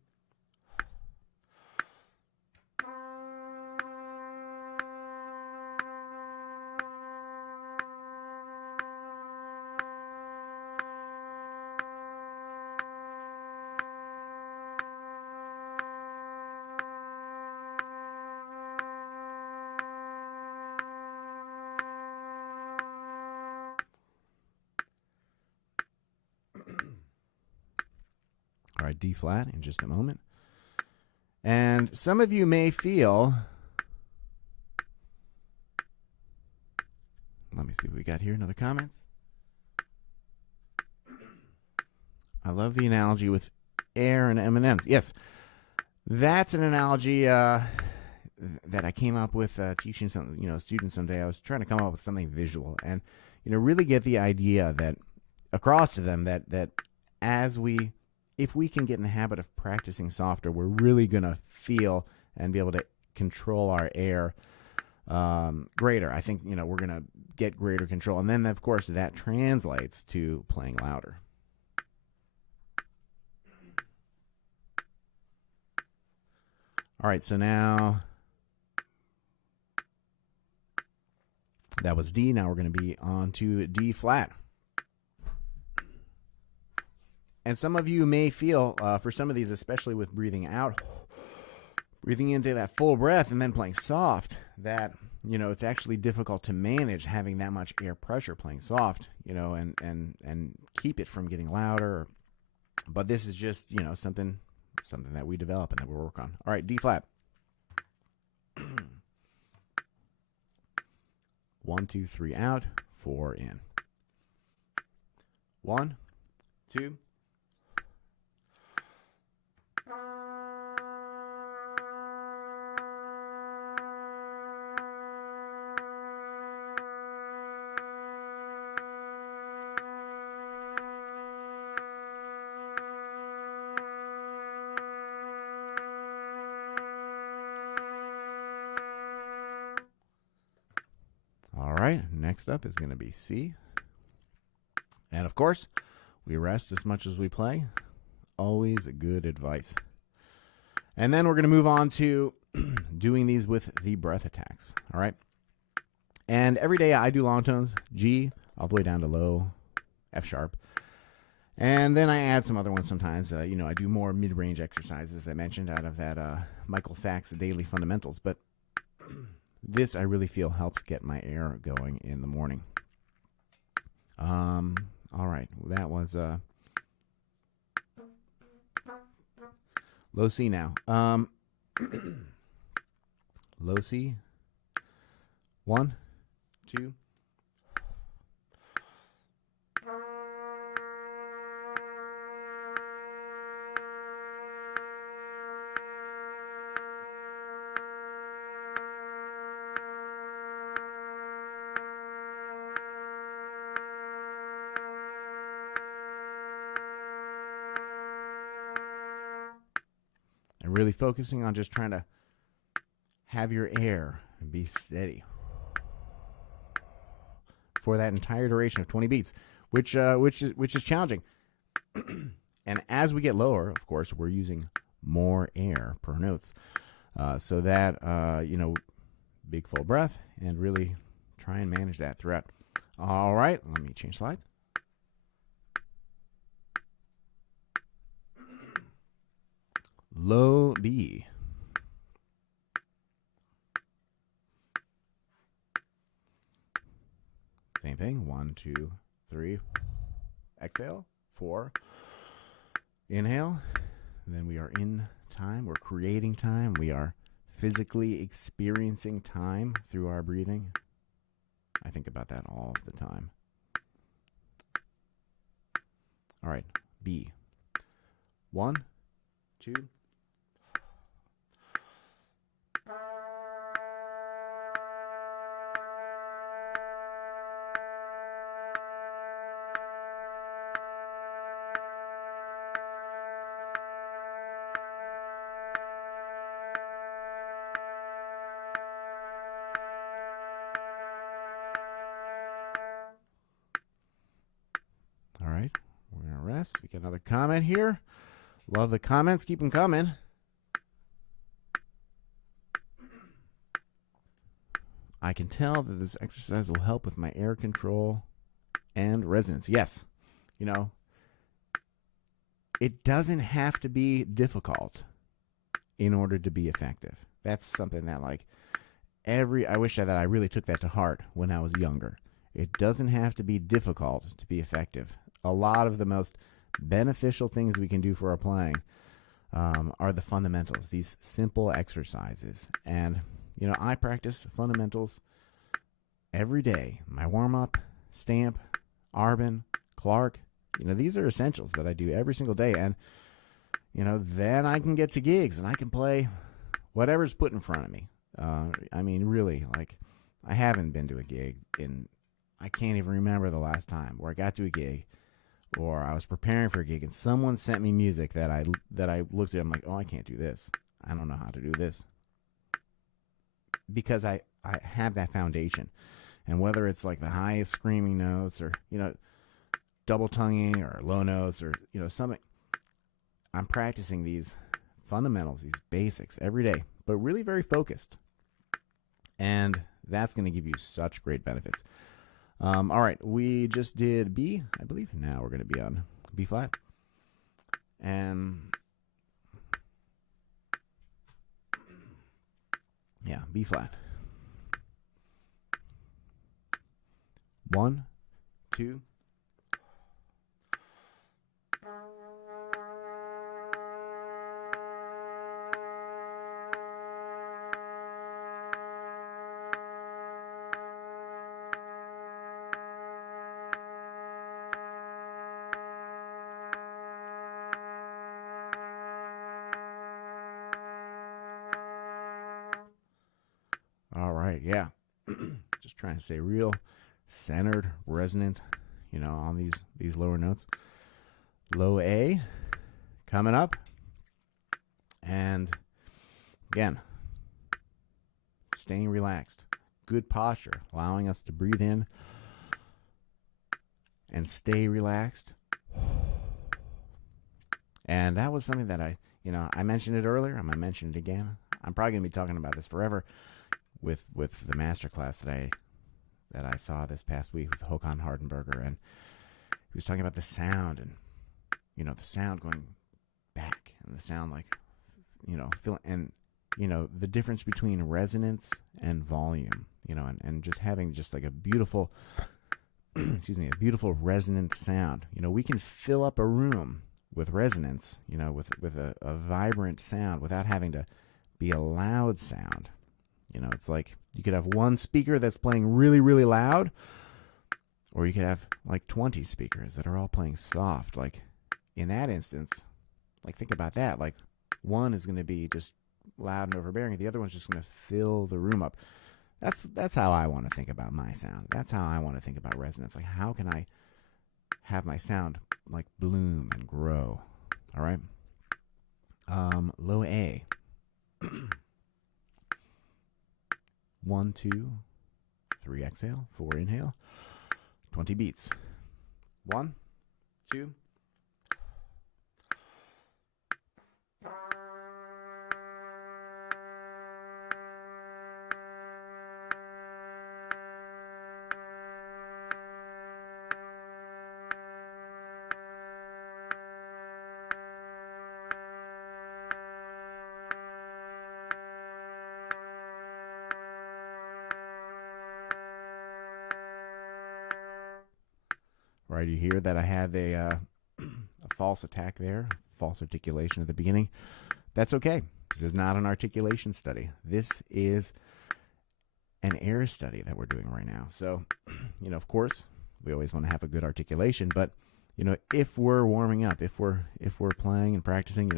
All right, D flat in just a moment. And some of you may feel, let me see what we got here, another comments. I love the analogy with air and M&Ms. Yes, that's an analogy that I came up with teaching some, students someday. I was trying to come up with something visual and, really get the idea that across to them that if we can get in the habit of practicing softer, we're really going to feel and be able to control our air greater. I think, we're going to get greater control. And then, of course, that translates to playing louder. All right, so now that was D. Now we're going to be on to D flat. And some of you may feel, for some of these, especially with breathing out, breathing into that full breath and then playing soft, that, it's actually difficult to manage having that much air pressure playing soft, and keep it from getting louder. But this is just, something that we develop and that we work on. All right, D flat. 1, 2, 3 out, 4 in. 1, 2. right, next up is going to be C. And of course, we rest as much as we play. Always good advice. And then we're going to move on to doing these with the breath attacks. All right. And every day I do long tones, G, all the way down to low, F sharp. And then I add some other ones sometimes. I do more mid-range exercises, as I mentioned, out of that Michael Sachs Daily Fundamentals. But this, I really feel, helps get my air going in the morning. All right. That was low C now. Low C. 1, 2. And really focusing on just trying to have your air be steady for that entire duration of 20 beats, which is challenging. And as we get lower, of course, we're using more air per notes, so that big full breath, and really try and manage that throughout. All right, let me change slides. Low B. Same thing. 1, 2, 3. Exhale. 4. Inhale. Then we are in time. We're creating time. We are physically experiencing time through our breathing. I think about that all the time. All right. B. 1, 2. All right, we're going to rest. We get another comment here. Love the comments. Keep them coming. I can tell that this exercise will help with my air control and resonance. Yes, it doesn't have to be difficult in order to be effective. That's something that I wish that I really took that to heart when I was younger. It doesn't have to be difficult to be effective. A lot of the most beneficial things we can do for our playing are the fundamentals, these simple exercises. And, I practice fundamentals every day. My warm-up, stamp, Arbin, Clark, these are essentials that I do every single day. And, then I can get to gigs and I can play whatever's put in front of me. Really, I haven't been to a gig I can't even remember the last time where I got to a gig or I was preparing for a gig and someone sent me music that I looked at. I'm like, oh, I can't do this. I don't know how to do this. Because I have that foundation. And whether it's the highest screaming notes or, double tonguing or low notes or, something, I'm practicing these fundamentals, these basics every day, but really very focused. And that's going to give you such great benefits. All right, we just did B, I believe. Now we're going to be on B flat. And yeah, B flat. 1, 2. All right, yeah. Just trying to stay real centered, resonant, on these lower notes. Low A coming up. And again, staying relaxed. good posture, allowing us to breathe in and stay relaxed. And that was something that I mentioned it earlier. I'm going to mention it again. I'm probably going to be talking about this forever with the masterclass that I saw this past week with Håkan Hardenberger, and he was talking about the sound and the sound going back and the sound the difference between resonance and volume, and just having just like a beautiful a beautiful resonant sound. We can fill up a room with resonance, with a vibrant sound without having to be a loud sound. It's like you could have one speaker that's playing really, really loud, or you could have like 20 speakers that are all playing soft. Like in that instance, like think about that. Like one is going to be just loud and overbearing. The other one's just going to fill the room up. That's how I want to think about my sound. That's how I want to think about resonance. Like how can I have my sound like bloom and grow? All right. Low A. 1, 2, 3 exhale, 4 inhale, 20 beats. 1, 2. Right, you hear that I had a false attack there, false articulation at the beginning. That's okay. This is not an articulation study. This is an air study that we're doing right now. So, of course, we always want to have a good articulation, but if we're warming up, if we're playing and practicing,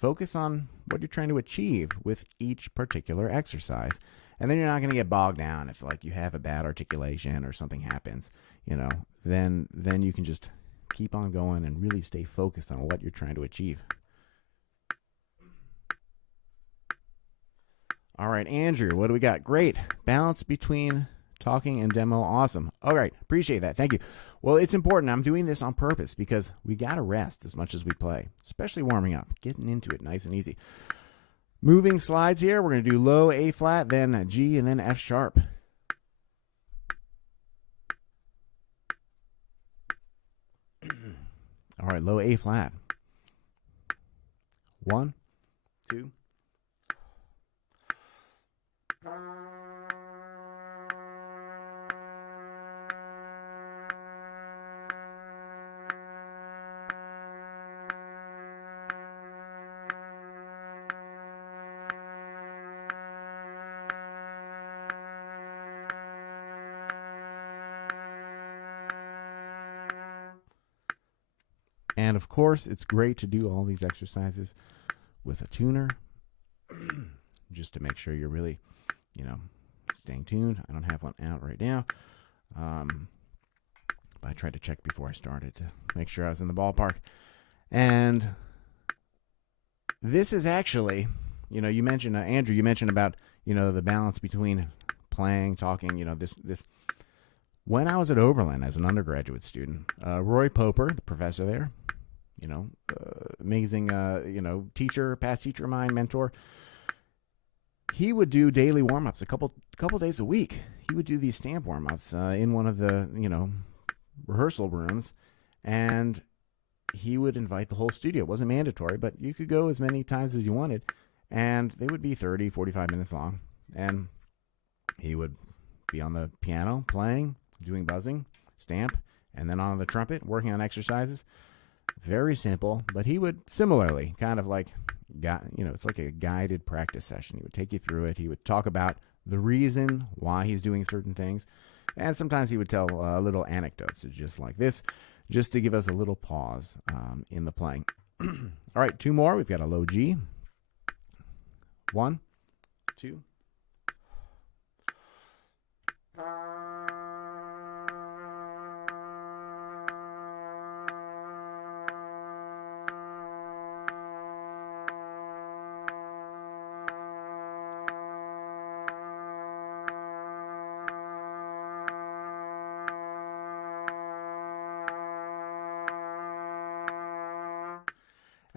focus on what you're trying to achieve with each particular exercise. And then you're not going to get bogged down if like you have a bad articulation or something happens, then you can just keep on going and really stay focused on what you're trying to achieve. All right, Andrew, what do we got? Great. Balance between talking and demo. Awesome. All right. Appreciate that. Thank you. Well, it's important. I'm doing this on purpose because we got to rest as much as we play, especially warming up, getting into it nice and easy. Moving slides here. We're going to do low A flat, then G, and then F sharp. All right, low A flat. 1, 2. And of course, it's great to do all these exercises with a tuner just to make sure you're really, staying tuned. I don't have one out right now. But I tried to check before I started to make sure I was in the ballpark. And this is actually, you mentioned, Andrew, you mentioned about, the balance between playing, talking, this. When I was at Oberlin as an undergraduate student, Roy Poper, the professor there, amazing, teacher, past teacher of mine, mentor. He would do daily warm-ups a couple days a week. He would do these stamp warm-ups in one of the, rehearsal rooms, and he would invite the whole studio. It wasn't mandatory, but you could go as many times as you wanted, and they would be 30, 45 minutes long. And he would be on the piano playing, doing buzzing, stamp, and then on the trumpet, working on exercises. Very simple, but he would similarly kind of like, it's like a guided practice session. He would take you through it. He would talk about the reason why he's doing certain things. And sometimes he would tell little anecdotes just like this, just to give us a little pause in the playing. All right, 2 more. We've got a low G. 1, 2.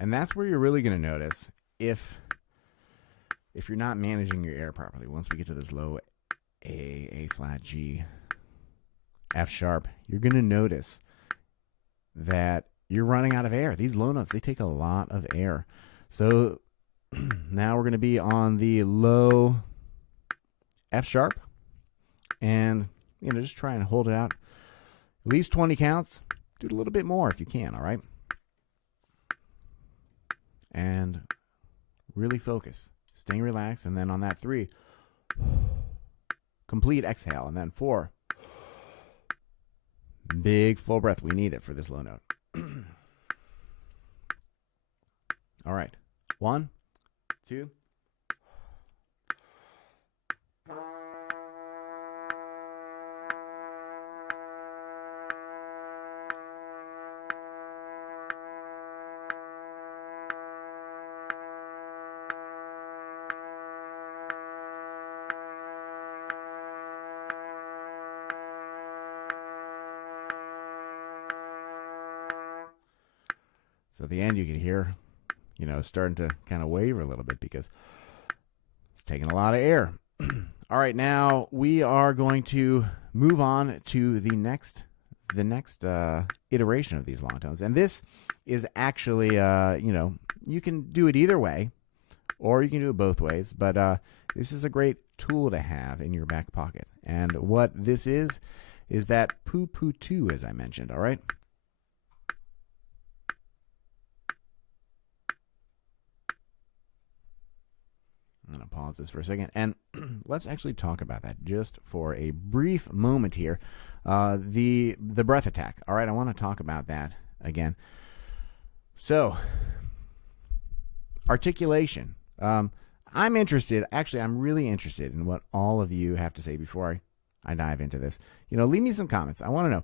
And that's where you're really going to notice if you're not managing your air properly. Once we get to this low A flat, G, F sharp, you're going to notice that you're running out of air. These low notes, they take a lot of air. So now we're going to be on the low F sharp, and just try and hold it out at least 20 counts. Do it a little bit more if you can, all right? And really focus, staying relaxed, and then on that 3, complete exhale, and then 4, big full breath. We need it for this low note. All right, 1, 2. So at the end, you can hear, starting to kind of waver a little bit because it's taking a lot of air. All right, now we are going to move on to the next iteration of these long tones. And this is actually, you can do it either way, or you can do it both ways. But this is a great tool to have in your back pocket. And what this is that poo-poo 2, as I mentioned, all right? I'm going to pause this for a second, and let's actually talk about that just for a brief moment here. The breath attack. All right, I want to talk about that again. So, articulation. I'm interested. Actually, I'm really interested in what all of you have to say before I dive into this. Leave me some comments. I want to know,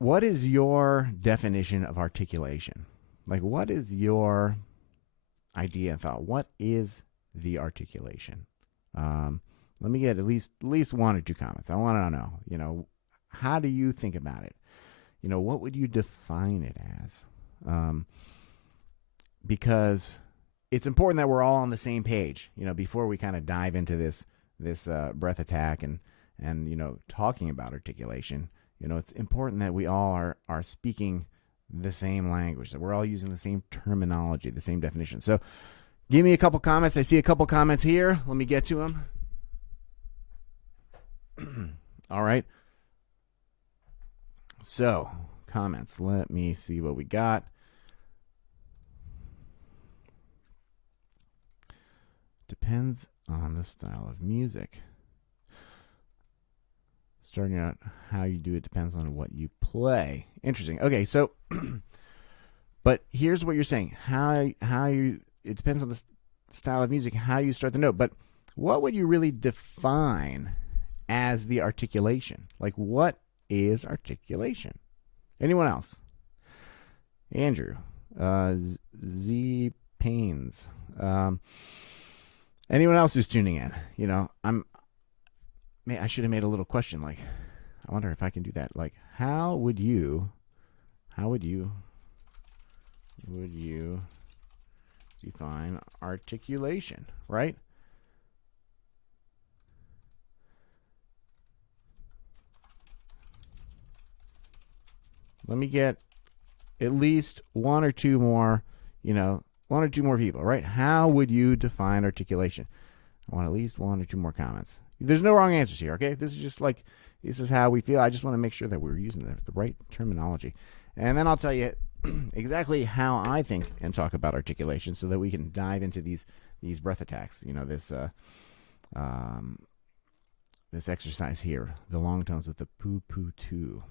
what is your definition of articulation? Like, what is your idea and thought? What is the articulation? Let me get at least 1 or 2 comments. I want to know, how do you think about it? What would you define it as? Because it's important that we're all on the same page, before we kind of dive into this breath attack and talking about articulation. It's important that we all are speaking the same language, that we're all using the same terminology, the same definition. So give me a couple comments. I see a couple comments here. Let me get to them. All right. So comments. Let me see what we got. Depends on the style of music. Starting out, how you do it depends on what you play. Interesting. Okay, so, but here's what you're saying. It depends on the style of music, how you start the note. But what would you really define as the articulation? Like, what is articulation? Anyone else? Andrew, Z Pains. Anyone else who's tuning in? I should have made a little question, like, I wonder if I can do that. Like, how would you define articulation, right? Let me get at least 1 or 2 more, 1 or 2 more people, right? How would you define articulation? I want at least 1 or 2 more comments. There's no wrong answers here, okay? This is just like, this is how we feel. I just want to make sure that we're using the right terminology. And then I'll tell you exactly how I think and talk about articulation so that we can dive into these breath attacks. This exercise here, the long tones with the poo-poo 2.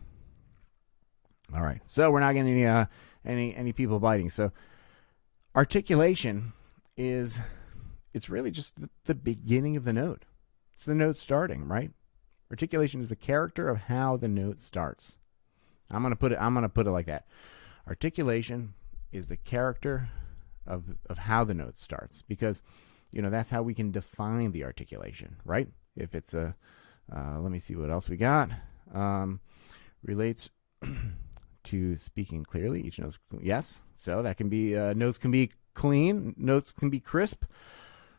All right, so we're not getting any people biting. So articulation it's really just the beginning of the note. It's the note starting, right? Articulation is the character of how the note starts. I'm gonna put it like that. Articulation is the character of how the note starts, because that's how we can define the articulation, right? If it's let me see what else we got. Relates to speaking clearly. Each note, yes. So that can be, notes can be clean, notes can be crisp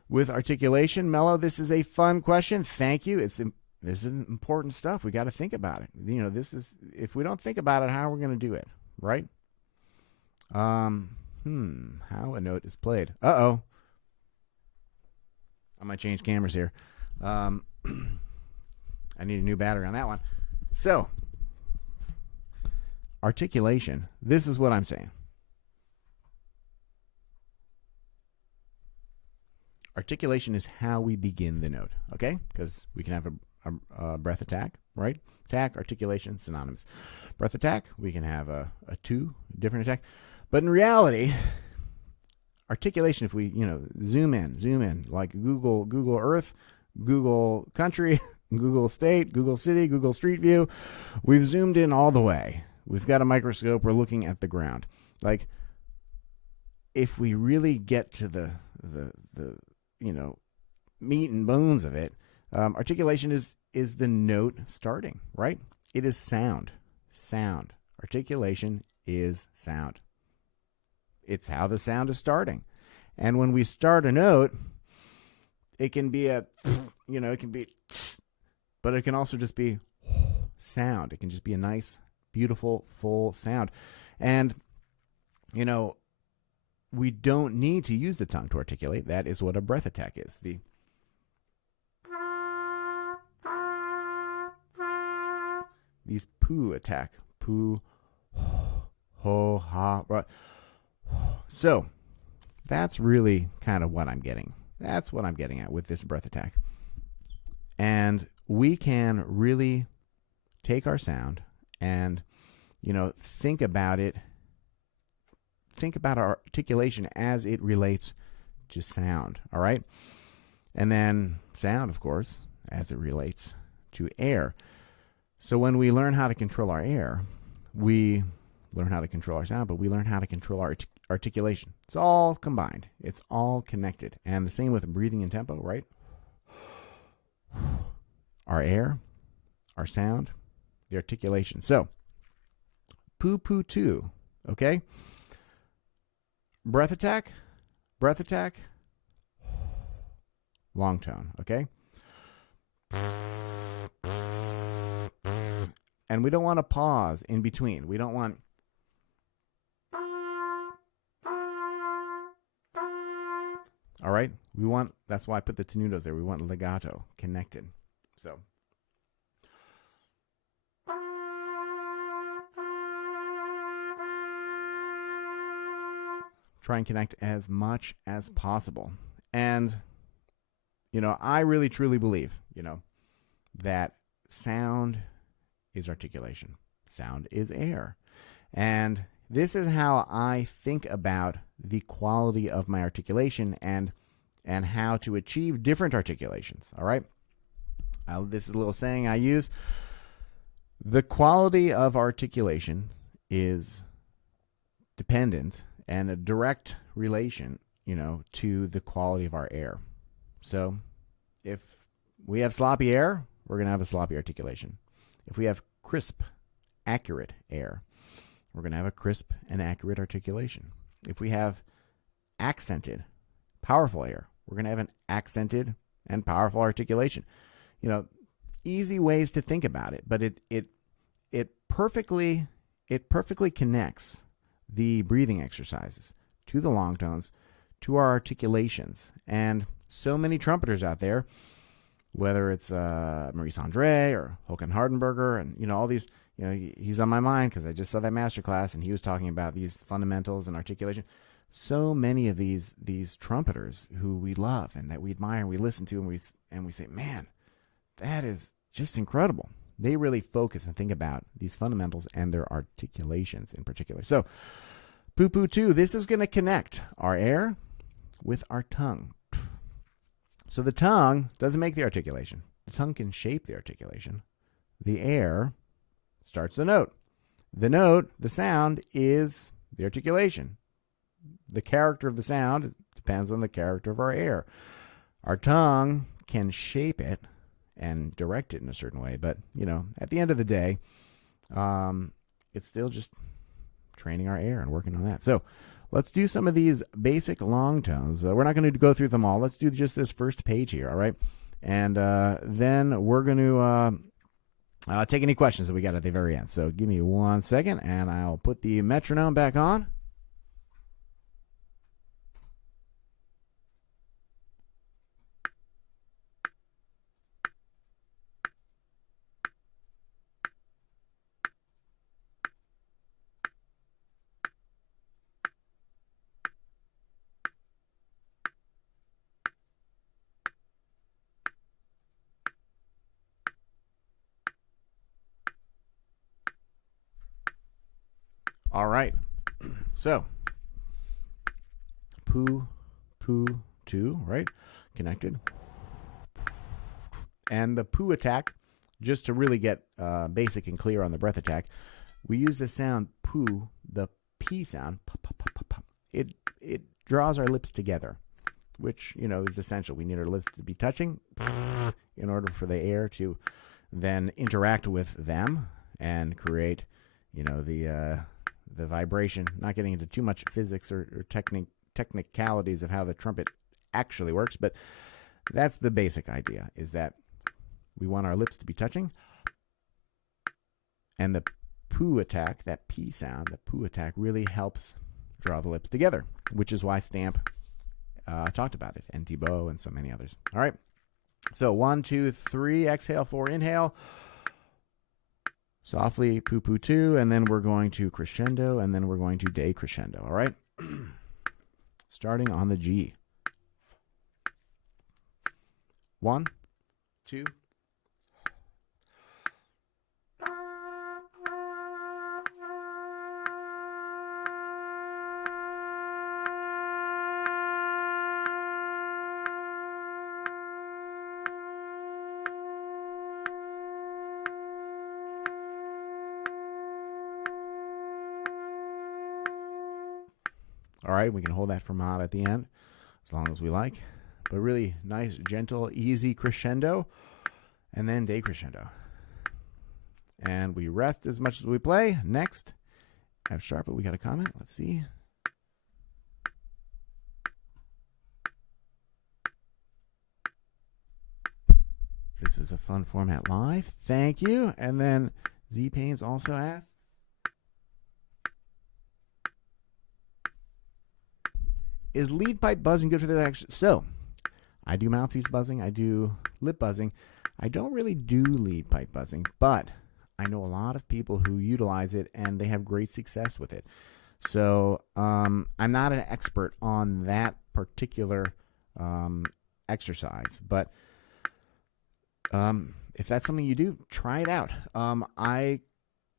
with articulation. Mellow, this is a fun question. Thank you. This is important stuff. We got to think about it. You know, this is, if we don't think about it, how are we going to do it, right? How a note is played. Uh-oh. I might change cameras here. I need a new battery on that one. So, articulation. This is what I'm saying. Articulation is how we begin the note, okay? Because we can have a breath attack, right? Attack, articulation, synonymous. Breath attack, we can have a different attack. But in reality, articulation, if we, you know, zoom in, like Google Earth, Google Country, Google State, Google City, Google Street View, we've zoomed in all the way. We've got a microscope, we're looking at the ground. Like, if we really get to the you know, meat and bones of it, articulation is the note starting, right? It is sound. Sound. Articulation is sound. It's how the sound is starting. And when we start a note, it can be a, you know, it can be, but it can also just be sound. It can just be a nice, beautiful, full sound. And, you know, we don't need to use the tongue to articulate. That is what a breath attack is. These poo attack. Poo, ho, ha, right. So that's really kind of what I'm getting. That's what I'm getting at with this breath attack. And we can really take our sound and, you know, think about it. Think about our articulation as it relates to sound, all right? And then sound, of course, as it relates to air. So when we learn how to control our air, we learn how to control our sound, but we learn how to control our articulation. It's all combined. It's all connected. And the same with breathing and tempo, right? Our air, our sound, the articulation. So, poo-poo two, okay? Breath attack, long tone, okay? And we don't want to pause in between. We don't want... All right? We want, that's why I put the tenutos there. We want legato, connected. So... try and connect as much as possible. And, you know, I really truly believe, you know, that sound is articulation. Sound is air. And this is how I think about the quality of my articulation and how to achieve different articulations. All right? This is a little saying I use. The quality of articulation is dependent and a direct relation, you know, to the quality of our air. So if we have sloppy air, we're going to have a sloppy articulation. If we have crisp, accurate air, we're going to have a crisp and accurate articulation. If we have accented, powerful air, we're going to have an accented and powerful articulation. You know, easy ways to think about it, but it perfectly connects the breathing exercises to the long tones, to our articulations. And so many trumpeters out there, whether it's Maurice Andre or Håkan Hardenberger, and, you know, all these, you know, he's on my mind because I just saw that masterclass and he was talking about these fundamentals and articulation. So many of these trumpeters who we love and that we admire and we listen to and we say, man, that is just incredible. They really focus and think about these fundamentals and their articulations in particular. So, poo-poo 2, this is going to connect our air with our tongue. So the tongue doesn't make the articulation. The tongue can shape the articulation. The air starts the note. The note, the sound, is the articulation. The character of the sound depends on the character of our air. Our tongue can shape it and direct it in a certain way. But, you know, at the end of the day, it's still just training our air and working on that. So let's do some of these basic long tones. We're not going to go through them all. Let's do just this first page here, all right? And then we're going to take any questions that we got at the very end. So give me 1 second, and I'll put the metronome back on. All right, so poo, poo, two, right? Connected. And the poo attack, just to really get basic and clear on the breath attack, we use the sound poo, the P sound. It draws our lips together, which, you know, is essential. We need our lips to be touching in order for the air to then interact with them and create, you know, the vibration. Not getting into too much physics or technicalities of how the trumpet actually works, but that's the basic idea, is that we want our lips to be touching, and the poo attack, that P sound, the poo attack really helps draw the lips together, which is why Stamp talked about it, and Thibaut and so many others. All right, so 1, 2, 3, exhale, 4, inhale. Softly, poo, poo, 2, and then we're going to crescendo, and then we're going to decrescendo, all right? Starting on the G. 1, 2. All right, we can hold that fermata at the end as long as we like. But really nice, gentle, easy crescendo, and then decrescendo. And we rest as much as we play. Next, F sharp, but we got a comment. Let's see. This is a fun format live. Thank you. And then Z Pains also asks, is lead pipe buzzing good for the action? So, I do mouthpiece buzzing. I do lip buzzing. I don't really do lead pipe buzzing, but I know a lot of people who utilize it, and they have great success with it. So, I'm not an expert on that particular exercise, but if that's something you do, try it out. I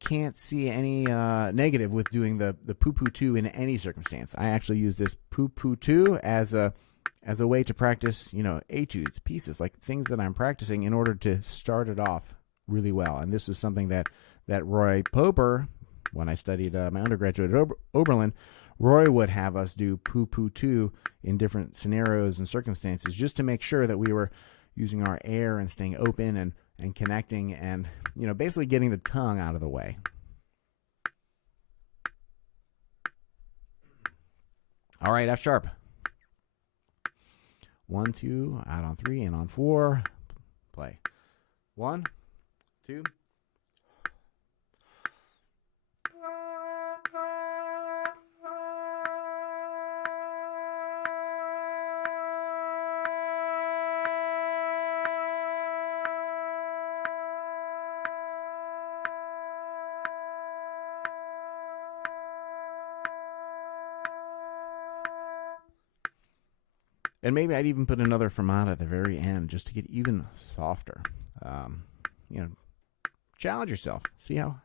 can't see any negative with doing the poo-poo 2 in any circumstance. I actually use this poo-poo 2 as a way to practice, you know, etudes, pieces, like things that I'm practicing in order to start it off really well. And this is something that Roy Popper, when I studied my undergraduate at Oberlin, Roy would have us do poo-poo 2 in different scenarios and circumstances just to make sure that we were using our air and staying open and connecting and, you know, basically getting the tongue out of the way. All right, F sharp. 1, 2, out on 3, and on 4. Play. 1, 2. And maybe I'd even put another fermata at the very end just to get even softer. You know, challenge yourself. See how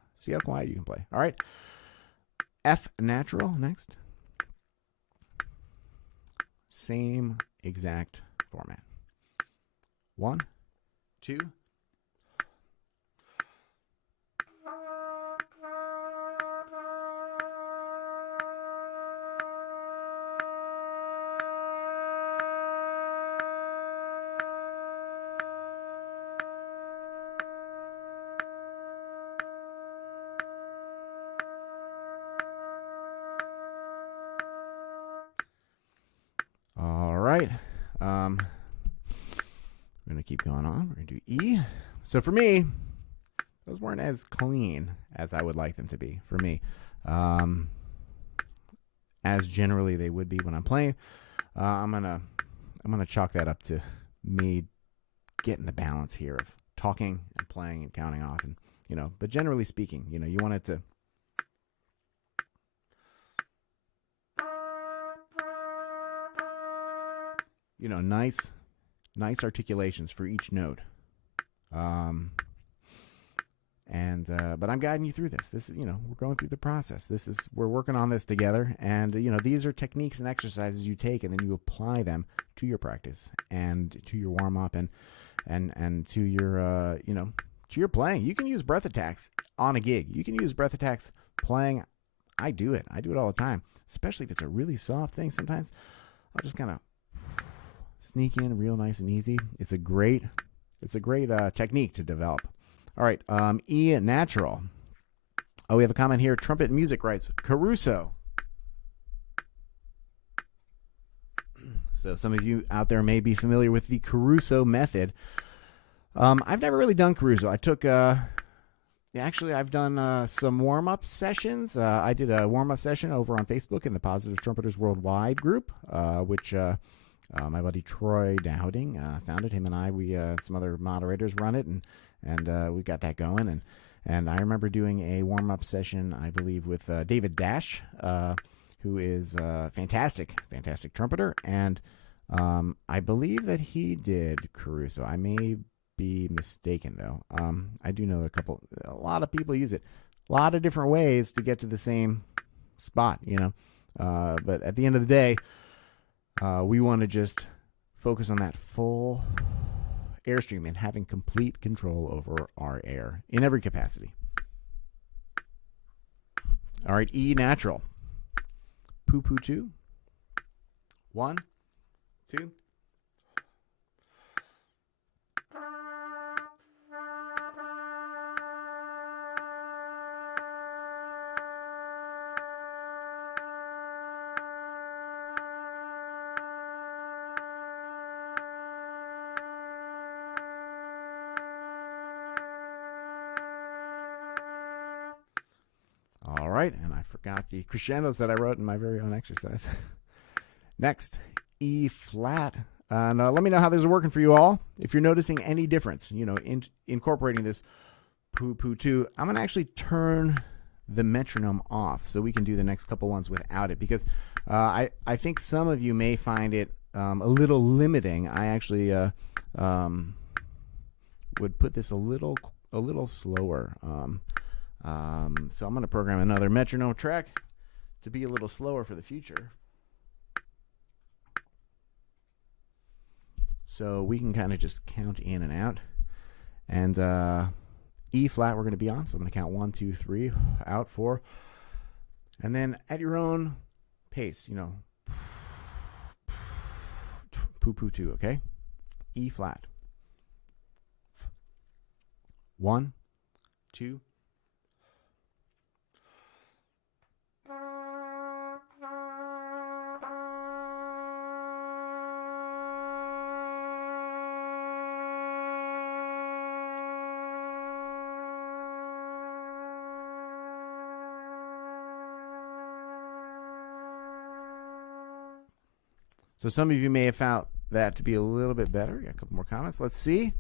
quiet you can play. All right. F natural next. Same exact format. 1, 2. We're going to keep going on. We're going to do E. So for me, those weren't as clean as I would like them to be for me. As generally they would be when I'm playing. I'm gonna chalk that up to me getting the balance here of talking and playing and counting off, and but generally speaking, you want it to nice articulations for each note. But I'm guiding you through this. This is, we're going through the process. We're working on this together. And, these are techniques and exercises you take, and then you apply them to your practice and to your warm up and to your, to your playing. You can use breath attacks on a gig. You can use breath attacks playing. I do it all the time, especially if it's a really soft thing. Sometimes I'll just kind of sneak in real nice and easy. It's a great technique to develop. All right, E natural. Oh, we have a comment here. Trumpet Music writes, Caruso. So some of you out there may be familiar with the Caruso method. I've never really done Caruso. I took, actually, I've done some warm-up sessions. I did a warm-up session over on Facebook in the Positive Trumpeters Worldwide group, which my buddy Troy Dowding founded. Him and I, some other moderators run it, and we got that going. And I remember doing a warm-up session, I believe, with David Dash, who is a fantastic trumpeter. And I believe that he did Caruso. I may be mistaken, though. I do know a lot of people use it. A lot of different ways to get to the same spot, But at the end of the day, we want to just focus on that full airstream and having complete control over our air in every capacity. All right, E natural. Poo poo 2. 1, 2. All right, and I forgot the crescendos that I wrote in my very own exercise. Next, E flat. Now let me know how this is working for you all. If you're noticing any difference, incorporating this poo poo 2, I'm going to actually turn the metronome off so we can do the next couple ones without it, because I think some of you may find it a little limiting. I actually would put this a little slower. So I'm going to program another metronome track to be a little slower for the future. So we can kind of just count in and out. And E flat we're going to be on. So I'm going to count 1, 2, 3, out, 4. And then at your own pace, poo poo 2, okay? E flat. 1, 2. So some of you may have found that to be a little bit better. Got a couple more comments. Let's see.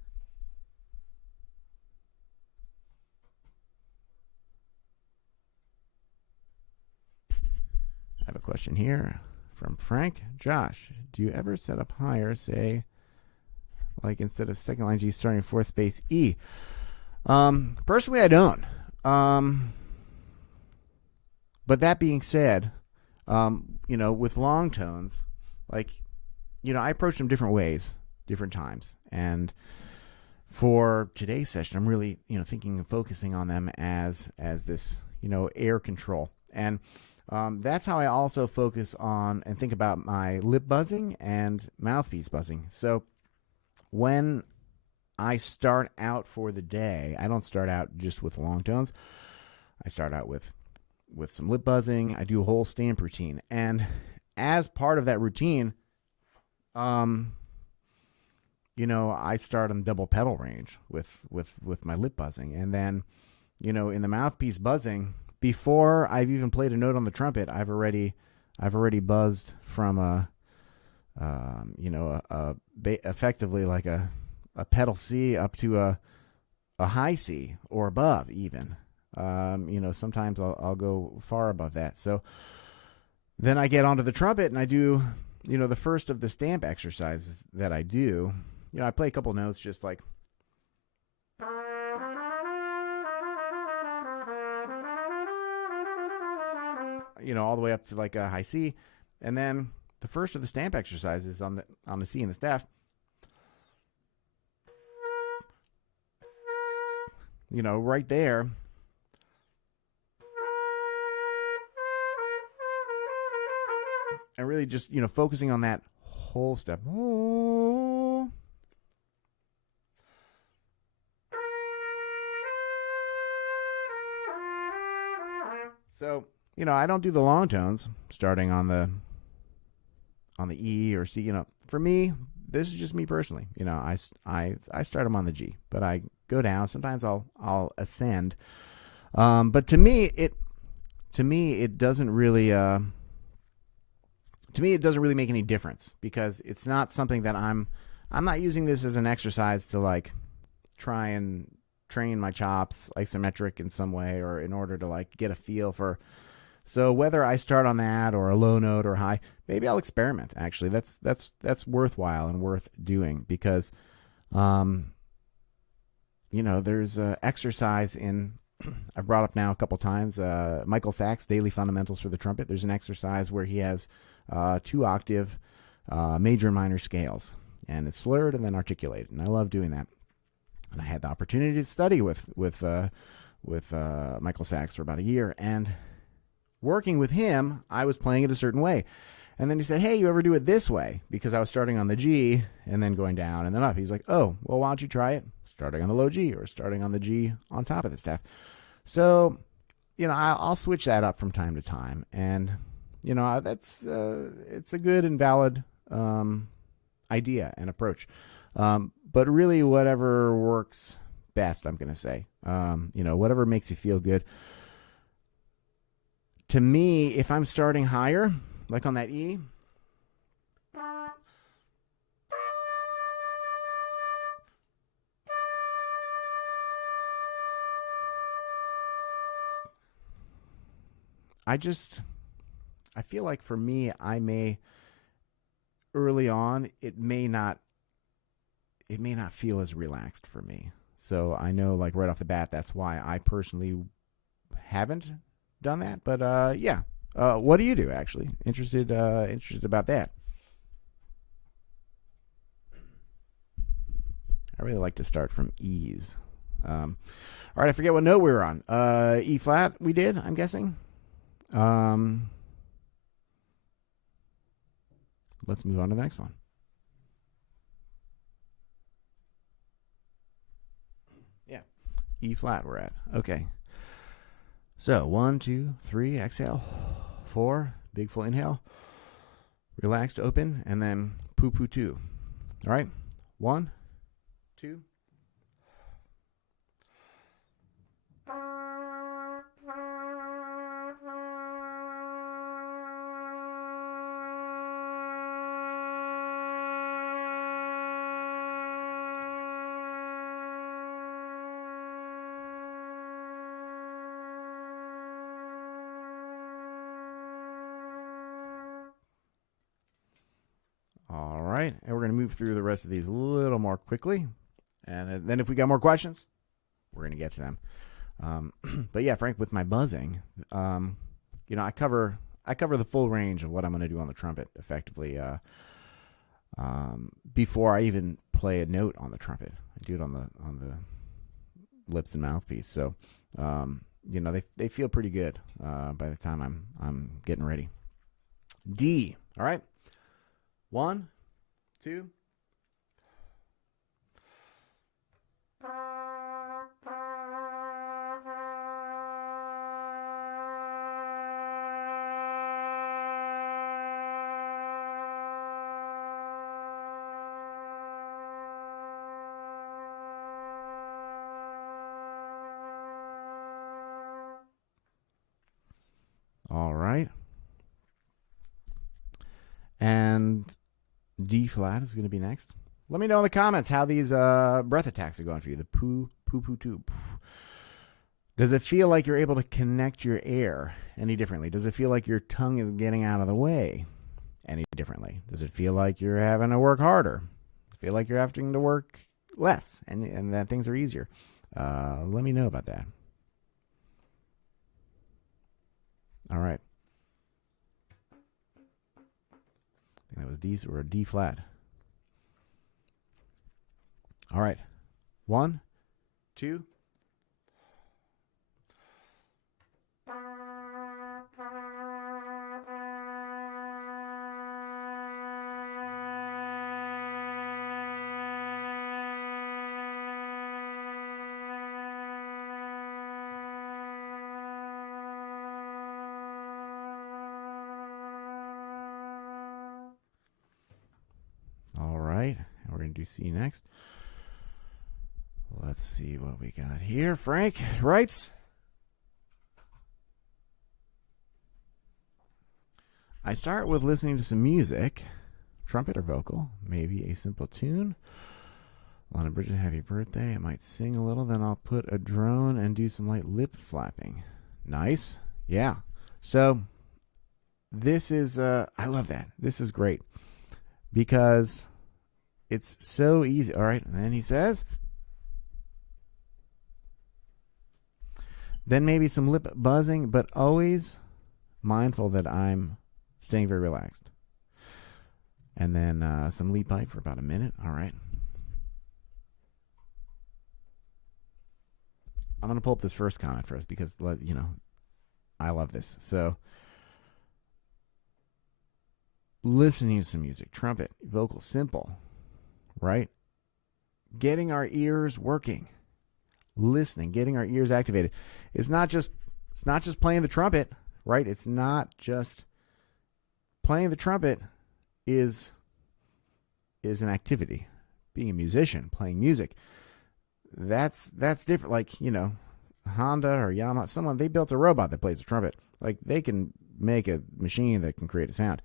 I have a question here from Frank. Josh, do you ever set up higher, say, like instead of second line G starting fourth space E? Personally, I don't. But that being said, with long tones, like, I approach them different ways, different times. And for today's session, I'm really, thinking and focusing on them as this, air control. And that's how I also focus on and think about my lip buzzing and mouthpiece buzzing. So when I start out for the day, I don't start out just with long tones. I start out with some lip buzzing. I do a whole stamp routine. And as part of that routine, I start on double pedal range with my lip buzzing, and then, in the mouthpiece buzzing, before I've even played a note on the trumpet, I've already buzzed from effectively like a pedal C up to a high C or above even. Sometimes I'll go far above that. So then I get onto the trumpet and I do, the first of the stamp exercises that I do. I play a couple notes just like, all the way up to like a high C, and then the first of the stamp exercises on the C and the staff. Right there. And really just, focusing on that whole step. So, I don't do the long tones starting on the E or C. For me, this is just me personally. I start them on the G, but I go down. Sometimes I'll ascend. But to me, it doesn't really. To me, it doesn't really make any difference, because it's not something that I'm not using this as an exercise to like try and train my chops isometric in some way, or in order to like get a feel for. So whether I start on that or a low note or high, maybe I'll experiment. Actually, that's worthwhile and worth doing, because, there's exercise in. I've brought up now a couple times Michael Sachs' Daily Fundamentals for the Trumpet. There's an exercise where he has 2-octave major and minor scales, and it's slurred and then articulated, and I love doing that. And I had the opportunity to study with Michael Sachs for about a year, and working with him, I was playing it a certain way. And then he said, hey, you ever do it this way? Because I was starting on the G and then going down and then up. He's like, oh, well, why don't you try it starting on the low G or starting on the G on top of the staff? So, I'll switch that up from time to time. And, that's it's a good and valid idea and approach. But really, whatever works best, I'm going to say. Whatever makes you feel good. To me, if I'm starting higher, like on that E, I feel like for me, I may, early on, it may not feel as relaxed for me. So I know, like, right off the bat, that's why I personally haven't done that. But yeah, what do you do, actually? Interested about that. I really like to start from E's. All right, I forget what note we were on. E flat we did, I'm guessing. Let's move on to the next one. Yeah, E flat we're at. Okay. So 1, 2, 3, exhale. 4, big full inhale. Relaxed, open, and then poo poo 2. All right. 1, 2. All right, and we're going to move through the rest of these a little more quickly, and then if we got more questions, we're going to get to them. But yeah, Frank, with my buzzing, I cover the full range of what I'm going to do on the trumpet effectively before I even play a note on the trumpet. I do it on the lips and mouthpiece, so they feel pretty good by the time I'm getting ready. D, all right. 1, 2. All right. And D flat is going to be next. Let me know in the comments how these breath attacks are going for you. The poo, poo, poo, too. Does it feel like you're able to connect your air any differently? Does it feel like your tongue is getting out of the way any differently? Does it feel like you're having to work harder? Feel like you're having to work less and that things are easier? Let me know about that. All right. I think that was D or a D flat. All right. 1, 2. All right. And we're going to do C next. Let's see what we got here. Frank writes, I start with listening to some music, trumpet or vocal, maybe a simple tune. Lana Bridget, happy birthday. I might sing a little, then I'll put a drone and do some light lip flapping. Nice. Yeah. So this is, I love that. This is great because it's so easy. All right. And then he says, then maybe some lip buzzing, but always mindful that I'm staying very relaxed. And then some lead pipe for about a minute. All right. I'm going to pull up this first comment first because, you know, I love this. So, listening to some music, trumpet, vocal, simple, right? Getting our ears working, listening, getting our ears activated. It's not just playing the trumpet, right? It's not just playing the trumpet is an activity. Being a musician, playing music, that's different. Like, you know, Honda or Yamaha, someone, they built a robot that plays the trumpet. Like, they can make a machine that can create a sound.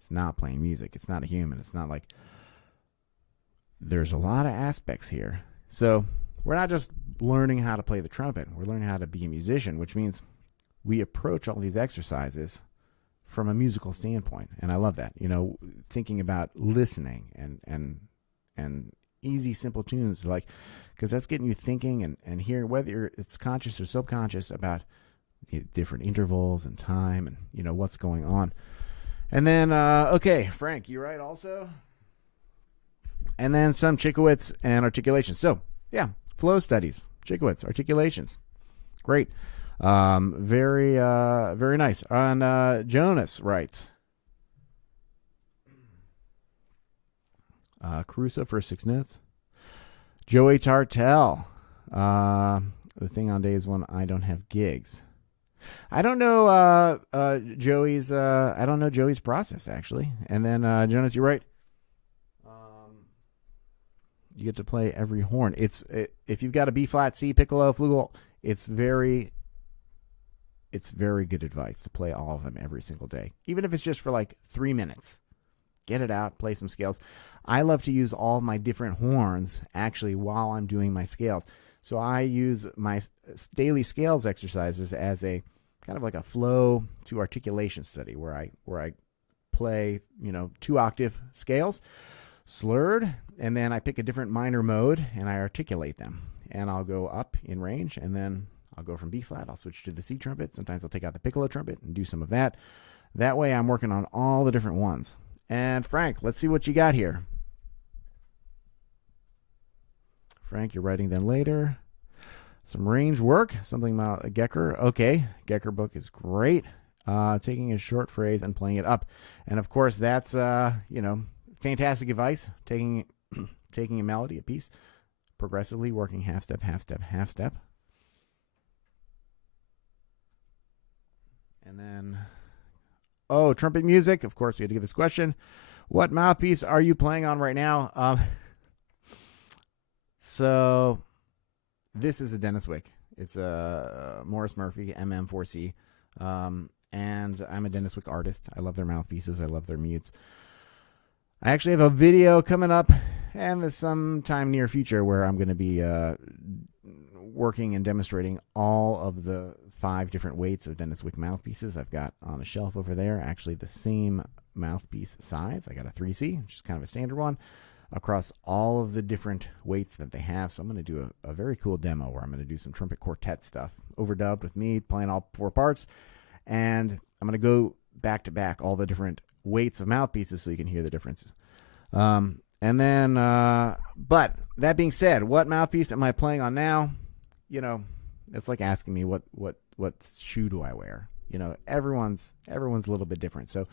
It's not playing music. It's not a human. It's not like, there's a lot of aspects here. So we're not just learning how to play the trumpet. We're learning how to be a musician, which means we approach all these exercises from a musical standpoint. And I love that, you know, thinking about listening and easy, simple tunes, like, because that's getting you thinking and hearing, whether it's conscious or subconscious, about the different intervals and time and, you know, what's going on. And then, okay, Frank, you right also? And then some Chickowitz and articulation. So, yeah, flow studies, Chickowitz, articulations. Great. Very nice. And Jonas writes, Caruso for 6 notes. Joey Tartell. The thing on days when I don't have gigs. I don't know Joey's process, actually. And then Jonas, you're right. You get to play every horn. If you've got a B flat, C, piccolo, flugel, it's very good advice to play all of them every single day, even if it's just for like 3 minutes. Get it out, play some scales. I love to use all of my different horns actually while I'm doing my scales. So I use my daily scales exercises as a kind of like a flow to articulation study where I play, you know, 2-octave scales, slurred, and then I pick a different minor mode and I articulate them. And I'll go up in range, and then I'll go from B flat. I'll switch to the C trumpet. Sometimes I'll take out the piccolo trumpet and do some of that. That way I'm working on all the different ones. And Frank, let's see what you got here. Frank, you're writing then later. Some range work, something about a Gecker. Okay, Gecker book is great. Taking a short phrase and playing it up. And of course, that's, you know, fantastic advice. Taking a melody, a piece, progressively working half step, half step, half step. And then, trumpet music. Of course, we had to get this question. What mouthpiece are you playing on right now? So this is a Denis Wick. It's a Morris Murphy MM4C. and I'm a Denis Wick artist. I love their mouthpieces. I love their mutes. I actually have a video coming up and sometime near future where I'm going to be working and demonstrating all of the 5 different weights of Denis Wick mouthpieces I've got on a shelf over there. Actually, the same mouthpiece size. I got a 3C, which is kind of a standard one, across all of the different weights that they have. So I'm going to do a very cool demo where I'm going to do some trumpet quartet stuff, overdubbed with me playing all 4 parts, and I'm going to go back to back all the different weights of mouthpieces so you can hear the differences. And then, but that being said, what mouthpiece am I playing on now? You know, it's like asking me what shoe do I wear? You know, everyone's a little bit different. So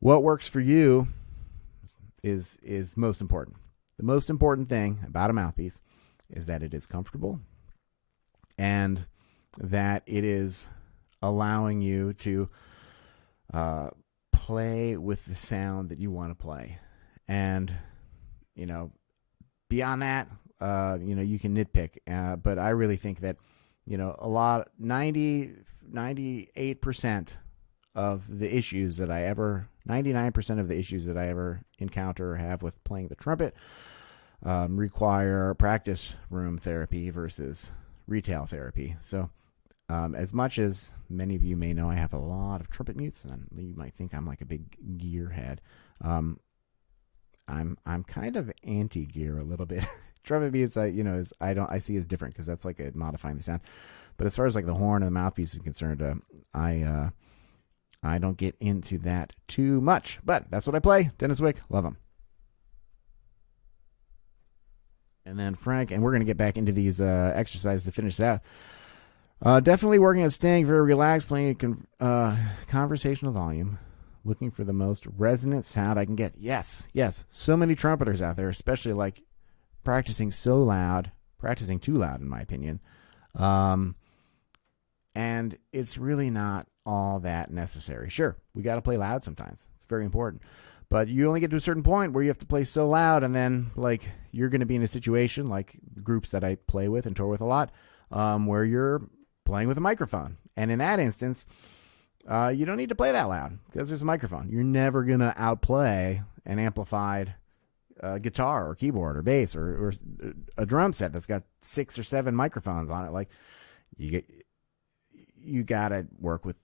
what works for you is most important. The most important thing about a mouthpiece is that it is comfortable and that it is allowing you to play with the sound that you want to play. And, you know, beyond that, you know, you can nitpick. But I really think that, you know, 98% of the issues that 99% of the issues that I ever encounter or have with playing the trumpet require practice room therapy versus retail therapy. So as much as many of you may know, I have a lot of trumpet mutes, and you might think I'm like a big gear head. I'm kind of anti-gear a little bit. Trumpet mutes, I see as different because that's like modifying the sound. But as far as like the horn and the mouthpiece is concerned, I don't get into that too much. But that's what I play. Denis Wick, love him. And then Frank, and we're going to get back into these exercises to finish that. Definitely working on staying very relaxed, playing conversational volume, looking for the most resonant sound I can get. Yes. So many trumpeters out there, especially like practicing too loud in my opinion. And it's really not all that necessary. Sure, we got to play loud sometimes. It's very important. But you only get to a certain point where you have to play so loud, and then like you're going to be in a situation like groups that I play with and tour with a lot, where you're playing with a microphone. And in that instance, you don't need to play that loud because there's a microphone. You're never going to outplay an amplified guitar or keyboard or bass or a drum set that's got 6 or 7 microphones on it. Like you got to work with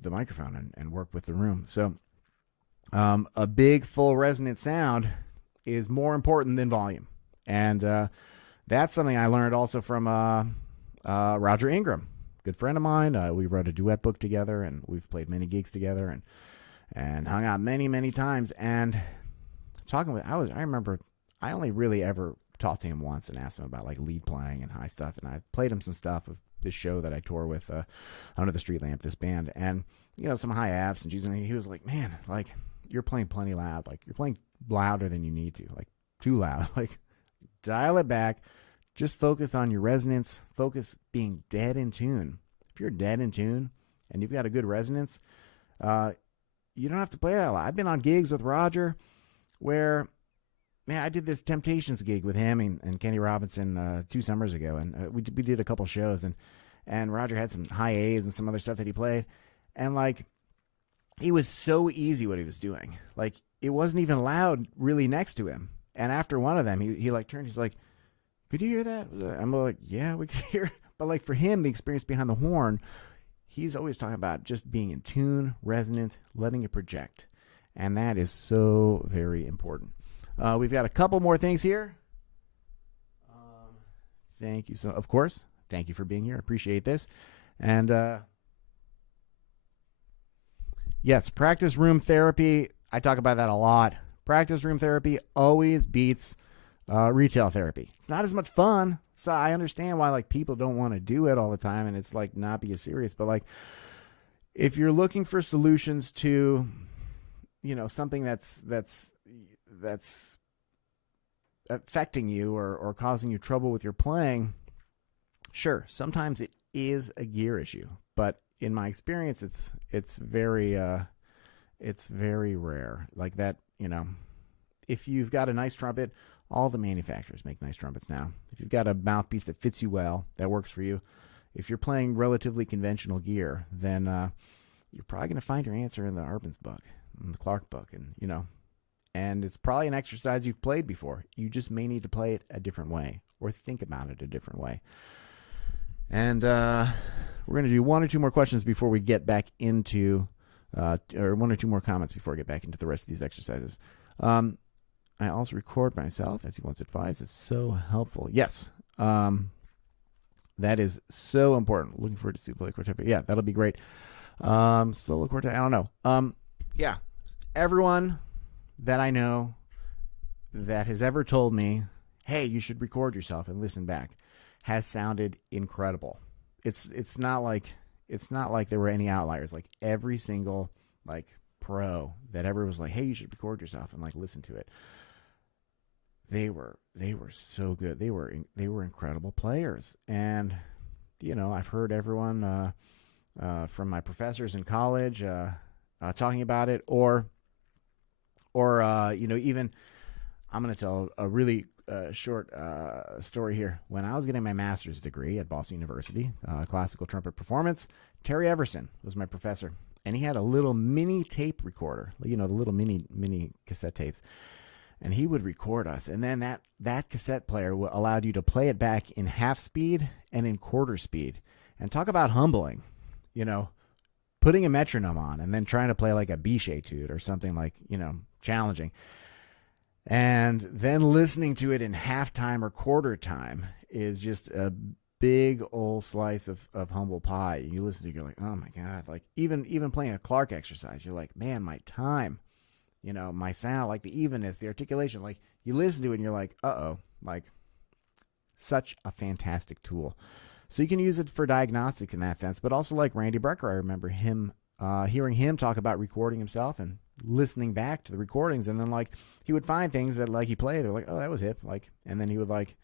the microphone and work with the room. So a big full resonant sound is more important than volume. And that's something I learned also from Roger Ingram, good friend of mine. We wrote a duet book together, and we've played many gigs together and hung out many times. And talking with, I remember I only really ever talked to him once and asked him about like lead playing and high stuff. And I played him some stuff of this show that I tour with, Under the Streetlamp, this band, and you know, some high Fs and Gs, and he was like, man, like you're playing plenty loud, like you're playing louder than you need to, like too loud, like dial it back, just focus on your resonance, focus being dead in tune. If you're dead in tune and you've got a good resonance, you don't have to play that loud. I've been on gigs with Roger where, man, I did this Temptations gig with him and Kenny Robinson 2 summers ago, and we did a couple shows, and Roger had some high A's and some other stuff that he played, and like it was so easy what he was doing. Like it wasn't even loud really next to him. And after one of them, he like turned, he's like, "Could you hear that?" I'm like, "Yeah, we could hear." But like for him, the experience behind the horn, he's always talking about just being in tune, resonant, letting it project, and that is so very important. We've got a couple more things here. Thank you. So, of course, thank you for being here. I appreciate this. And yes, practice room therapy. I talk about that a lot. Practice room therapy always beats retail therapy. It's not as much fun. So I understand why like people don't want to do it all the time, and it's like not be as serious. But like if you're looking for solutions to, you know, something that's affecting you or causing you trouble with your playing, sure, sometimes it is a gear issue, but in my experience, it's very rare. Like that, you know, if you've got a nice trumpet, all the manufacturers make nice trumpets now. If you've got a mouthpiece that fits you well, that works for you, if you're playing relatively conventional gear, then you're probably going to find your answer in the Urban's book, in the Clark book, and it's probably an exercise you've played before. You just may need to play it a different way or think about it a different way. And we're going to do one or two more questions before we get back into, or one or two more comments before we get back into the rest of these exercises. I also record myself, as he once advised. It's so helpful. Yes, that is so important. Looking forward to see play quartet. Yeah, that'll be great. Solo quartet, I don't know. Yeah, everyone that I know that has ever told me, hey, you should record yourself and listen back, has sounded incredible. It's not like there were any outliers. Like every single like pro that ever was like, hey, you should record yourself and like listen to it. They were so good. They were incredible players. And you know, I've heard everyone from my professors in college talking about it, or you know, even I'm going to tell a really short story here. When I was getting my master's degree at Boston University, classical trumpet performance, Terry Everson was my professor, and he had a little mini tape recorder, you know, the little mini cassette tapes, and he would record us. And then that cassette player allowed you to play it back in half speed and in quarter speed. And talk about humbling, you know, putting a metronome on and then trying to play like a Biche etude or something like, you know, challenging. And then listening to it in half time or quarter time is just a big old slice of humble pie. You listen to it, you're like, oh my God. Like even playing a Clark exercise, you're like, man, my time, you know, my sound, like the evenness, the articulation, like you listen to it and you're like, uh-oh, like such a fantastic tool. So you can use it for diagnostics in that sense, but also like Randy Brecker, I remember him, hearing him talk about recording himself and listening back to the recordings, and then like he would find things that like he played, they're like, oh, that was hip, like, and then he would like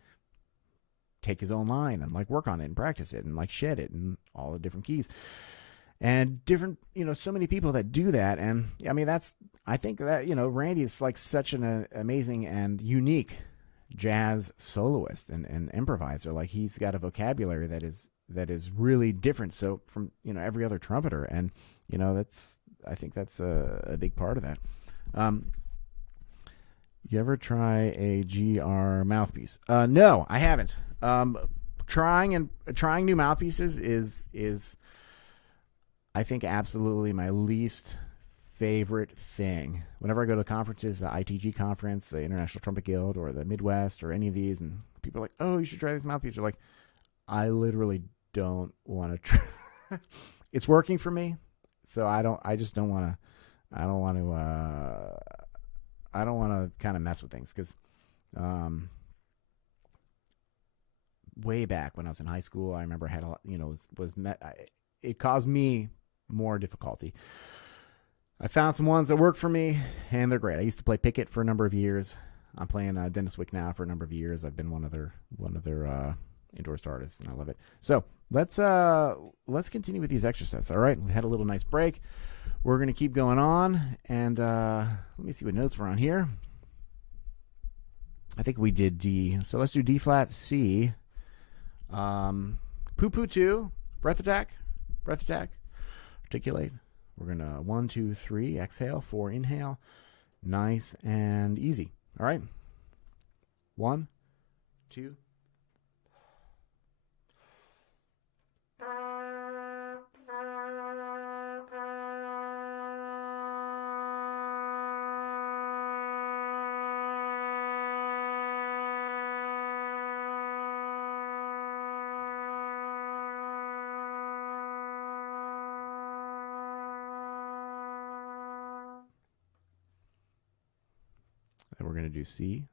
take his own line and like work on it and practice it and like shed it and all the different keys and different, you know, so many people that do that. And I mean, I think that, you know, Randy is like such an amazing and unique jazz soloist and improviser. Like he's got a vocabulary that is really different, so from, you know, every other trumpeter, and you know, I think that's a big part of that. You ever try a GR mouthpiece? No, I haven't. Trying new mouthpieces is I think absolutely my least favorite thing. Whenever I go to conferences, the ITG conference, the International Trumpet Guild, or the Midwest, or any of these, and people are like, oh, you should try this mouthpiece. They're like, I literally don't want to try. It's working for me, so I don't want to kind of mess with things, because way back when I was in high school, I remember I had a lot, you know, it caused me more difficulty. I found some ones that work for me, and they're great. I used to play Pickett for a number of years. I'm playing Denis Wick now for a number of years. I've been one of their endorsed artists, and I love it. So let's continue with these exercises. All right, we had a little nice break. We're going to keep going on, and let me see what notes we're on here. I think we did D, so let's do D flat C. Poo poo 2, breath attack, articulate. We're going to 1, 2, 3, exhale, 4, inhale. Nice and easy. All right. 1, 2. Then we're going to do C.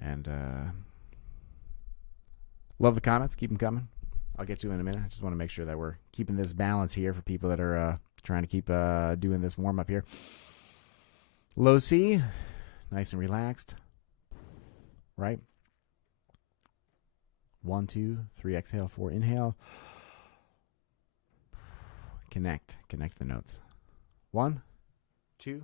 And love the comments. Keep them coming. I'll get to it in a minute. I just want to make sure that we're keeping this balance here for people that are trying to keep doing this warm-up here. Low C. Nice and relaxed. Right? 1, 2, 3, exhale, 4, inhale. Connect the notes. 1, 2.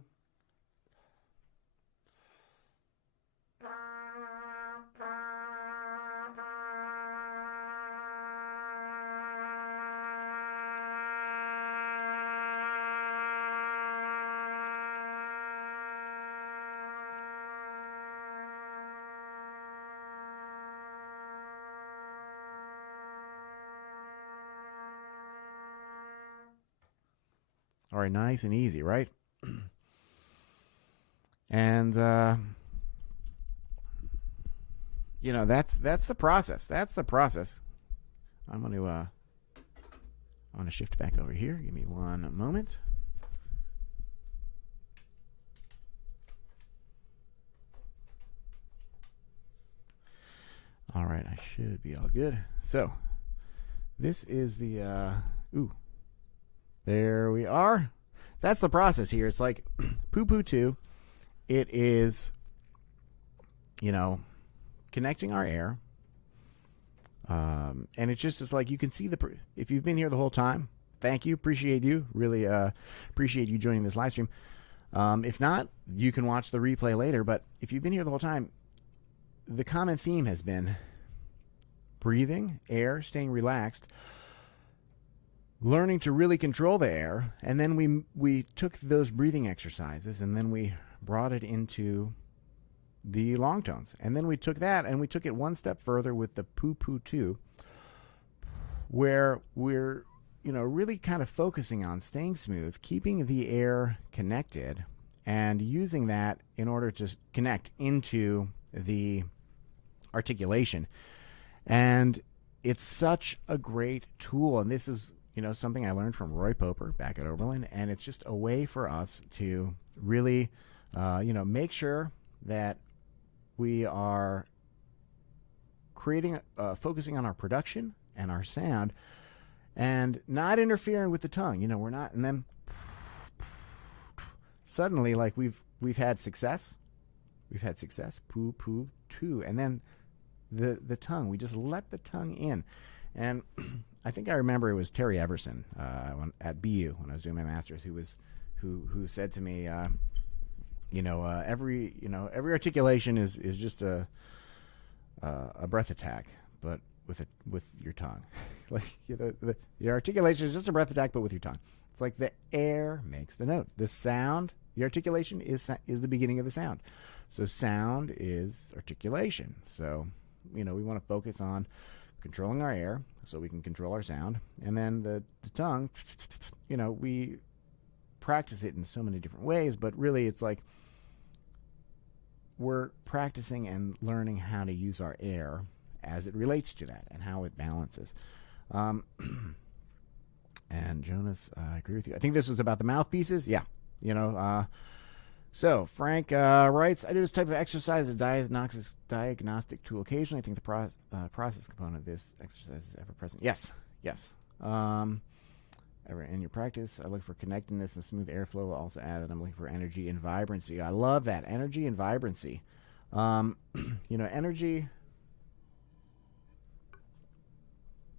All right, nice and easy, right? And you know, that's the process. That's the process. I'm going to shift back over here. Give me one moment. All right, I should be all good. So, this is the there we are. That's the process here. It's like Poo Poo 2. It is, you know, connecting our air. And it's just, it's like you can see if you've been here the whole time, thank you, appreciate you, really appreciate you joining this live stream. If not, you can watch the replay later, but if you've been here the whole time, the common theme has been breathing, air, staying relaxed, learning to really control the air, and then we took those breathing exercises and then we brought it into the long tones. And then we took that and we took it one step further with the Poo Poo 2, where we're, you know, really kind of focusing on staying smooth, keeping the air connected, and using that in order to connect into the articulation. And it's such a great tool. And this is, you know, something I learned from Roy Poper back at Oberlin. And it's just a way for us to really, you know, make sure that we are creating, focusing on our production and our sound, and not interfering with the tongue. You know, we're not, and then suddenly, like we've had success. We've had success. Poo Poo 2, and then the tongue. We just let the tongue in, and I think I remember it was Terry Everson at BU when I was doing my master's, who said to me, every articulation is just a breath attack, but with your tongue. Like, you know, the articulation is just a breath attack, but with your tongue. It's like the air makes the note. The sound, the articulation is the beginning of the sound. So sound is articulation. So, you know, we want to focus on controlling our air so we can control our sound. And then the tongue, you know, we practice it in so many different ways, but really it's like we're practicing and learning how to use our air as it relates to that and how it balances. And Jonas, I agree with you. I think this was about the mouthpieces. Yeah, you know. So Frank writes, I do this type of exercise as a diagnostic tool occasionally. I think the process component of this exercise is ever present. Yes. In your practice, I look for connectedness and smooth airflow. I'll also add that I'm looking for energy and vibrancy. I love that, energy and vibrancy. You know, energy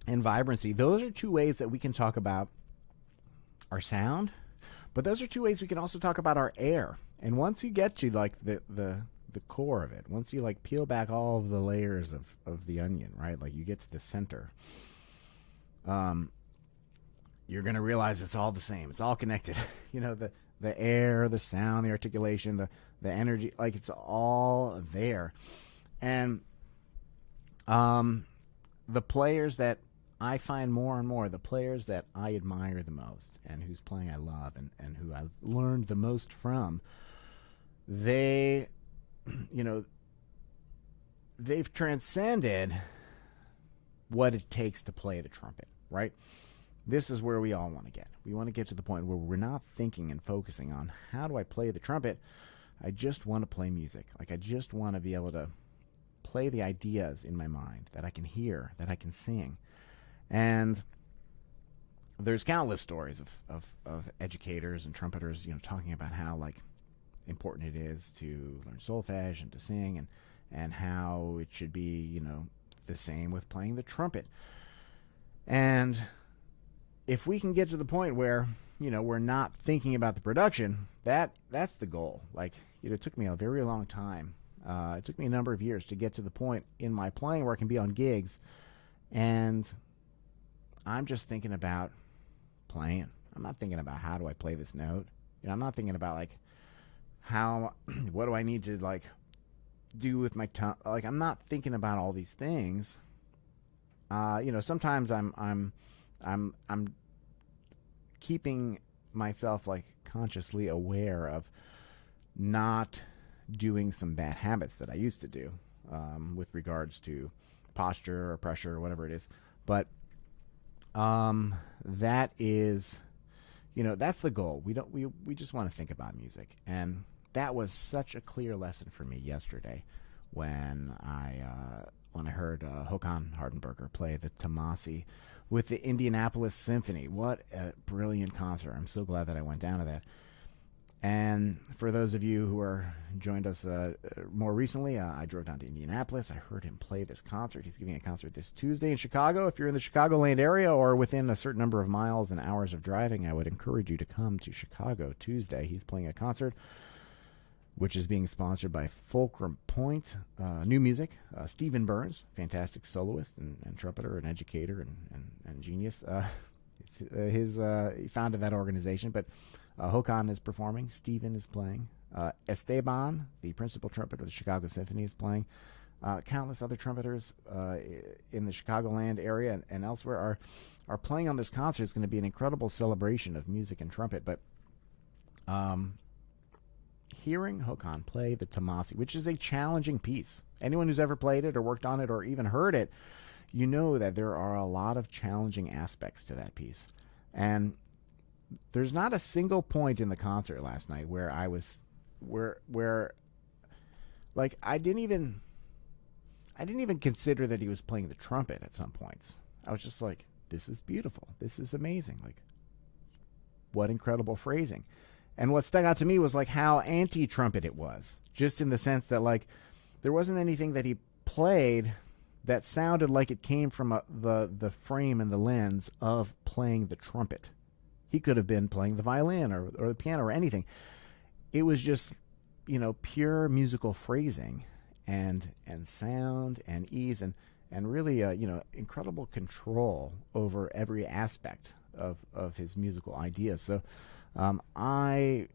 and vibrancy, those are two ways that we can talk about our sound, but those are two ways we can also talk about our air. And once you get to like the core of it, once you like peel back all of the layers of the onion, right? Like you get to the center, you're going to realize it's all the same. It's all connected. You know, the air, the sound, the articulation, the energy, like it's all there. And the players that I find more and more, the players that I admire the most and whose playing I love and who I've learned the most from, they, you know, they've transcended what it takes to play the trumpet, right? This is where we all want to get. We want to get to the point where we're not thinking and focusing on how do I play the trumpet. I just want to play music. Like I just want to be able to play the ideas in my mind that I can hear, that I can sing. And there's countless stories of educators and trumpeters, you know, talking about how like important it is to learn solfege and to sing, and how it should be, you know, the same with playing the trumpet. And if we can get to the point where, you know, we're not thinking about the production, that's the goal. Like, you know, it took me a very long time. It took me a number of years to get to the point in my playing where I can be on gigs and I'm just thinking about playing. I'm not thinking about how do I play this note. You know, I'm not thinking about like what do I need to like do with my tongue. Like I'm not thinking about all these things. You know, sometimes I'm keeping myself like consciously aware of not doing some bad habits that I used to do with regards to posture or pressure or whatever it is. But that is, that's the goal. We just want to think about music, and that was such a clear lesson for me yesterday when I heard Håkan Hardenberger play the Tomasi with the Indianapolis Symphony. What a brilliant concert! I'm so glad that I went down to that. And for those of you who joined us more recently, I drove down to Indianapolis. I heard him play this concert. He's giving a concert this Tuesday in Chicago. If you're in the Chicagoland area or within a certain number of miles and hours of driving, I would encourage you to come to Chicago Tuesday. He's playing a concert which is being sponsored by Fulcrum Point. New music, Stephen Burns, fantastic soloist and trumpeter and educator and genius. He founded that organization, but Håkan is performing. Stephen is playing. Esteban, the principal trumpeter of the Chicago Symphony, is playing. Countless other trumpeters in the Chicagoland area and elsewhere are playing on this concert. It's going to be an incredible celebration of music and trumpet. But hearing Håkan play the Tomasi, which is a challenging piece. Anyone who's ever played it or worked on it or even heard it, you know that there are a lot of challenging aspects to that piece. And there's not a single point in the concert last night where I was where like I didn't even consider that he was playing the trumpet at some points. I was just like, this is beautiful. This is amazing. Like, what incredible phrasing. And what stuck out to me was like how anti-trumpet it was, just in the sense that like there wasn't anything that he played that sounded like it came from the frame and the lens of playing the trumpet. He could have been playing the violin or the piano or anything. It was just, pure musical phrasing and sound and ease and really, incredible control over every aspect of his musical ideas. So I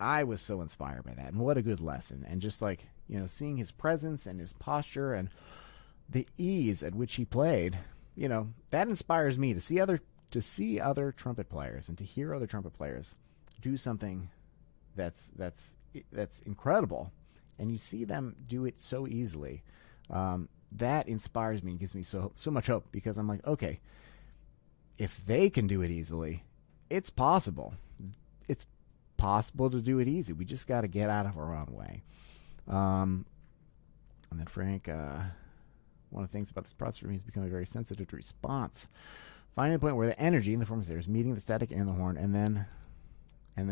was so inspired by that, and what a good lesson. And just like, seeing his presence and his posture and the ease at which he played, that inspires me to see other trumpet players and to hear other trumpet players do something that's incredible, and you see them do it so easily. That inspires me and gives me so much hope, because I'm like, okay, if they can do it easily, it's possible. It's possible to do it easy. We just got to get out of our own way. And then Frank, one of the things about this process for me is becoming very sensitive to response. Finding the point where the energy in the form of is meeting the static air in the horn and then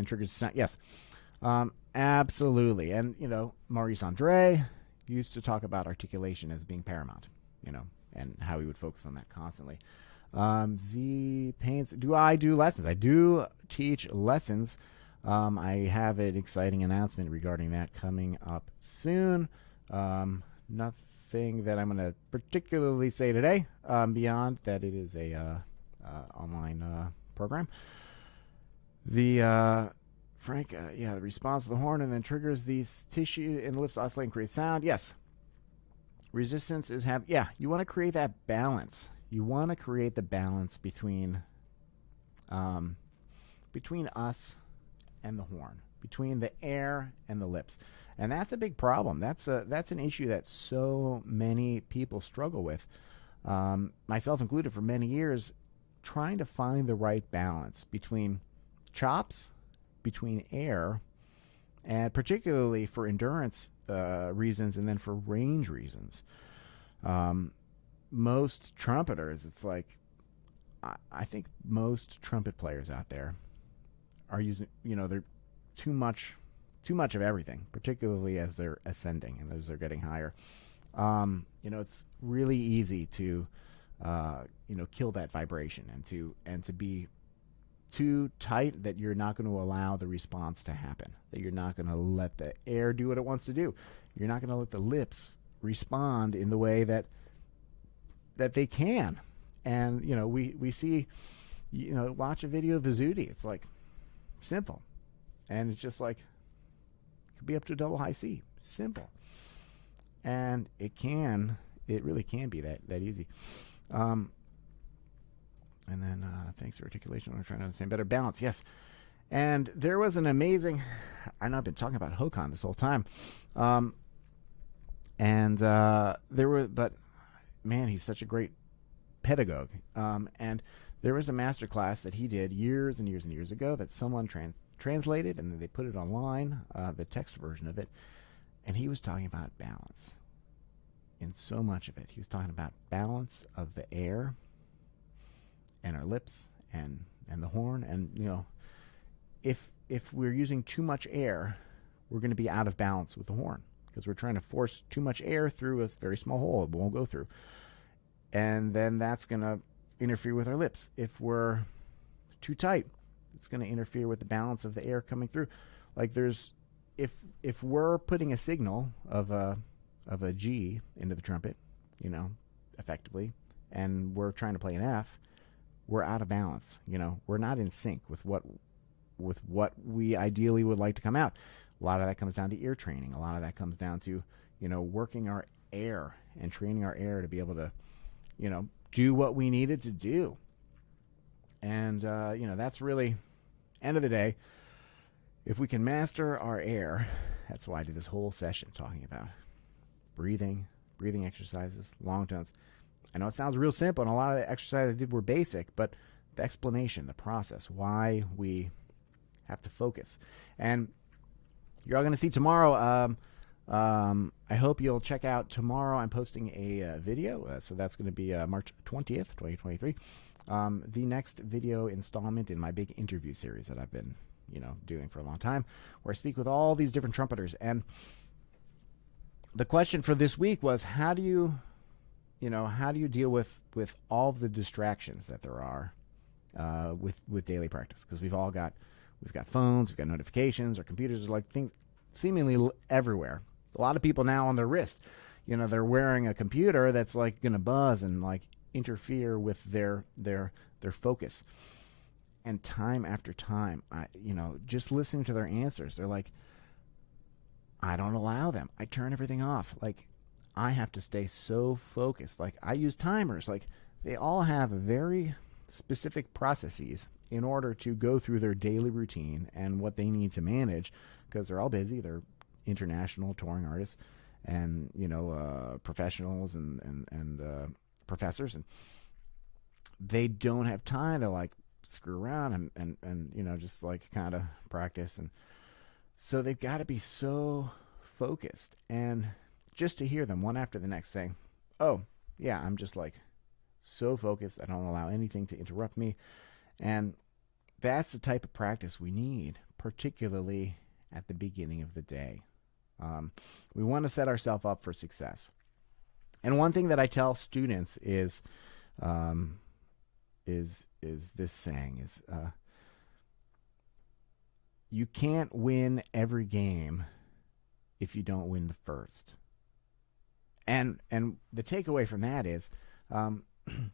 triggers the sound. Yes, absolutely. And, Maurice Andre used to talk about articulation as being paramount, and how he would focus on that constantly. Z Paints, do I do lessons? I do teach lessons. I have an exciting announcement regarding that coming up soon. Nothing that I'm going to particularly say today, beyond that it is a online program. The Frank, the response to the horn and then triggers these tissue in the lips oscillate and create sound. Yes. Resistance is you want to create that balance. You want to create the balance between us and the horn, between the air and the lips. And that's a big problem. That's an issue that so many people struggle with, myself included, for many years, trying to find the right balance between chops, between air, and particularly for endurance reasons and then for range reasons. Most trumpeters, it's like, I think most trumpet players out there are using, they're too much of everything, particularly as they're ascending and as they're getting higher. It's really easy to, kill that vibration and to be too tight that you're not going to allow the response to happen, that you're not going to let the air do what it wants to do. You're not going to let the lips respond in the way that they can. And, we see, watch a video of Vizzuti. It's like simple. And it's just like, it could be up to a double high C. Simple. And it really can be that easy. And then thanks for articulation. I'm trying to understand better balance. Yes. And there was an amazing, I know I've been talking about Hokan this whole time. But man, he's such a great pedagogue. And there was a master class that he did years and years and years ago that someone translated, and then they put it online, the text version of it. And he was talking about balance in so much of it. He was talking about balance of the air and our lips and the horn. And, you know, if we're using too much air, we're going to be out of balance with the horn because we're trying to force too much air through a very small hole it won't go through. And then that's going to interfere with our lips. If we're too tight, it's going to interfere with the balance of the air coming through. Like if we're putting a signal of a G into the trumpet, you know, effectively, and we're trying to play an F, we're out of balance. You know, we're not in sync with what we ideally would like to come out. A lot of that comes down to ear training. A lot of that comes down to, you know, working our air and training our air to be able to, you know, do what we needed to do. And, you know, that's really, end of the day, if we can master our air, that's why I did this whole session talking about breathing exercises, long tones. I know it sounds real simple, and a lot of the exercises I did were basic, but the explanation, the process, why we have to focus. And you're all going to see tomorrow. I hope you'll check out tomorrow. I'm posting a video, so that's going to be March 20th, 2023. The next video installment in my big interview series that I've been, you know, doing for a long time, where I speak with all these different trumpeters. And the question for this week was, how do you deal with all of the distractions that there are with daily practice? Because we've got phones, we've got notifications, our computers are like things seemingly everywhere. A lot of people now on their wrist, you know, they're wearing a computer that's like going to buzz and like interfere with their focus. And time after time, you know, just listening to their answers, they're like, I don't allow them. I turn everything off. Like, I have to stay so focused. Like, I use timers. Like, they all have very specific processes in order to go through their daily routine and what they need to manage, because they're all busy. They're international touring artists and, you know, professionals and professors, and they don't have time to like screw around and you know, just like kind of practice. And so they've got to be so focused. And just to hear them one after the next saying, oh yeah, I'm just like so focused, I don't allow anything to interrupt me. And that's the type of practice we need, particularly at the beginning of the day. We want to set ourselves up for success. And one thing that I tell students is this saying is, you can't win every game if you don't win the first. And the takeaway from that is,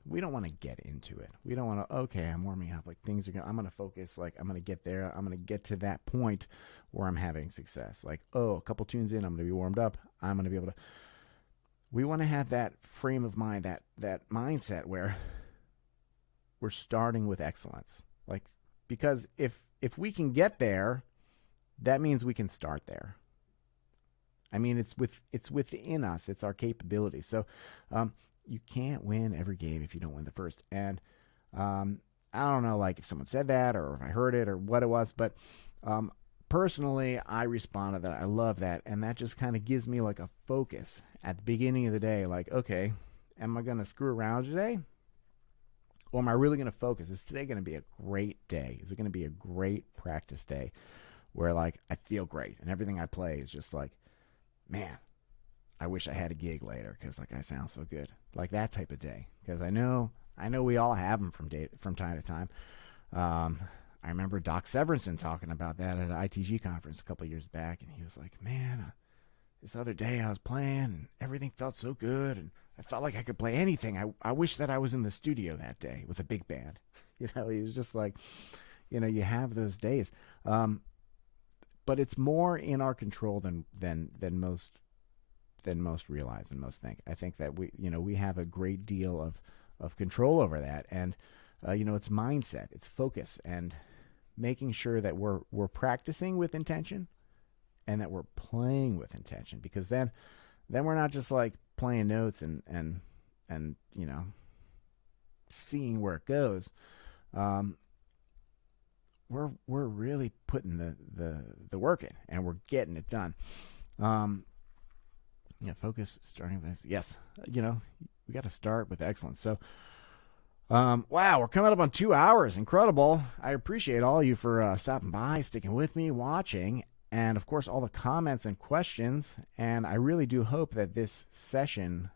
we don't want to get into it. We don't want to, okay, I'm warming up, like things are going to, I'm going to focus, like I'm going to get there. I'm going to get to that point where I'm having success. Like, oh, a couple tunes in, I'm going to be warmed up. I'm going to be able to, we want to have that frame of mind, that mindset where we're starting with excellence. Like, because if we can get there, that means we can start there. I mean, it's within us. It's our capability. So, you can't win every game if you don't win the first. And I don't know, like if someone said that or if I heard it or what it was, but personally, I responded that I love that, and that just kind of gives me like a focus at the beginning of the day. Like, okay, am I going to screw around today, or am I really going to focus? Is today going to be a great day? Is it going to be a great practice day where like I feel great and everything I play is just like, man, I wish I had a gig later because like I sound so good, like that type of day. Because I know we all have them from time to time. I remember Doc Severinsen talking about that at an ITG conference a couple years back, and he was like, man, this other day I was playing and everything felt so good, and I felt like I could play anything. I wish that I was in the studio that day with a big band. You know, he was just like, you know, you have those days. But it's more in our control than most realize and most think. I think that we have a great deal of control over that, and it's mindset, it's focus, and making sure that we're practicing with intention and that we're playing with intention, because then we're not just like playing notes and you know, seeing where it goes. We're really putting the work in, and we're getting it done. Yeah, focus starting with this. Yes, you know, we got to start with excellence. So, wow, we're coming up on 2 hours. Incredible. I appreciate all of you for stopping by, sticking with me, watching, and of course all the comments and questions. And I really do hope that this session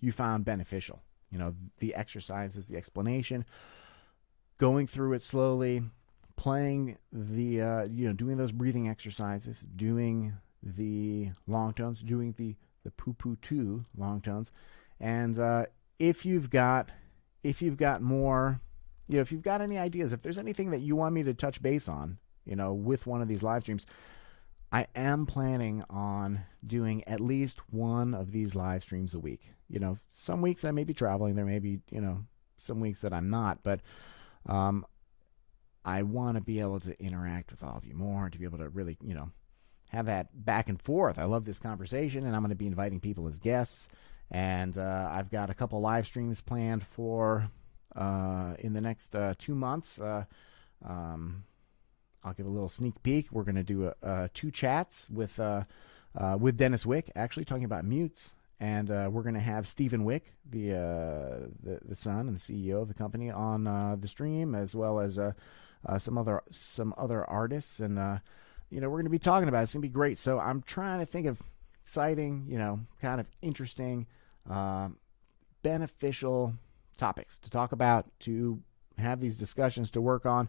you found beneficial. You know, the exercises, the explanation, going through it slowly, playing the you know, doing those breathing exercises, doing the long tones, doing the poo-poo 2 long tones. And if you've got more, you know, if you've got any ideas, if there's anything that you want me to touch base on, you know, with one of these live streams, I am planning on doing at least one of these live streams a week. You know, some weeks I may be traveling, there may be, you know, some weeks that I'm not, but I want to be able to interact with all of you more, to be able to really, you know, have that back and forth. I love this conversation, and I'm going to be inviting people as guests. And I've got a couple live streams planned for in the next 2 months. I'll give a little sneak peek. We're going to do 2 chats with Denis Wick, actually talking about mutes. And we're going to have Stephen Wick, the son and CEO of the company, on the stream, as well as some other artists. And you know, we're going to be talking about it. It's going to be great. So I'm trying to think of exciting, you know, kind of interesting, beneficial topics to talk about, to have these discussions to work on.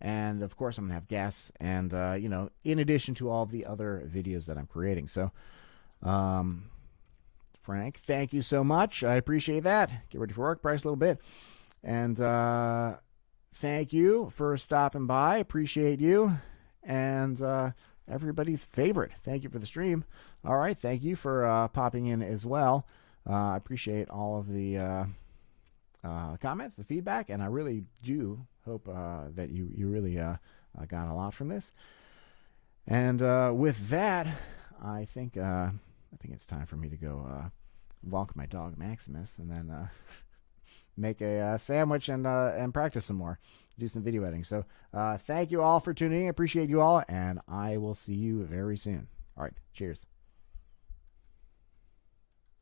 And of course, I'm going to have guests, and you know, in addition to all the other videos that I'm creating. So, Frank, thank you so much. I appreciate that. Get ready for work, Bryce, a little bit. And thank you for stopping by. Appreciate you. And everybody's favorite, thank you for the stream. All right, thank you for popping in as well. I appreciate all of the comments, the feedback, and I really do hope that you really got a lot from this. And with that, I think it's time for me to go walk my dog Maximus, and then make a sandwich and practice some more, do some video editing. So thank you all for tuning in. I appreciate you all, and I will see you very soon. All right, cheers.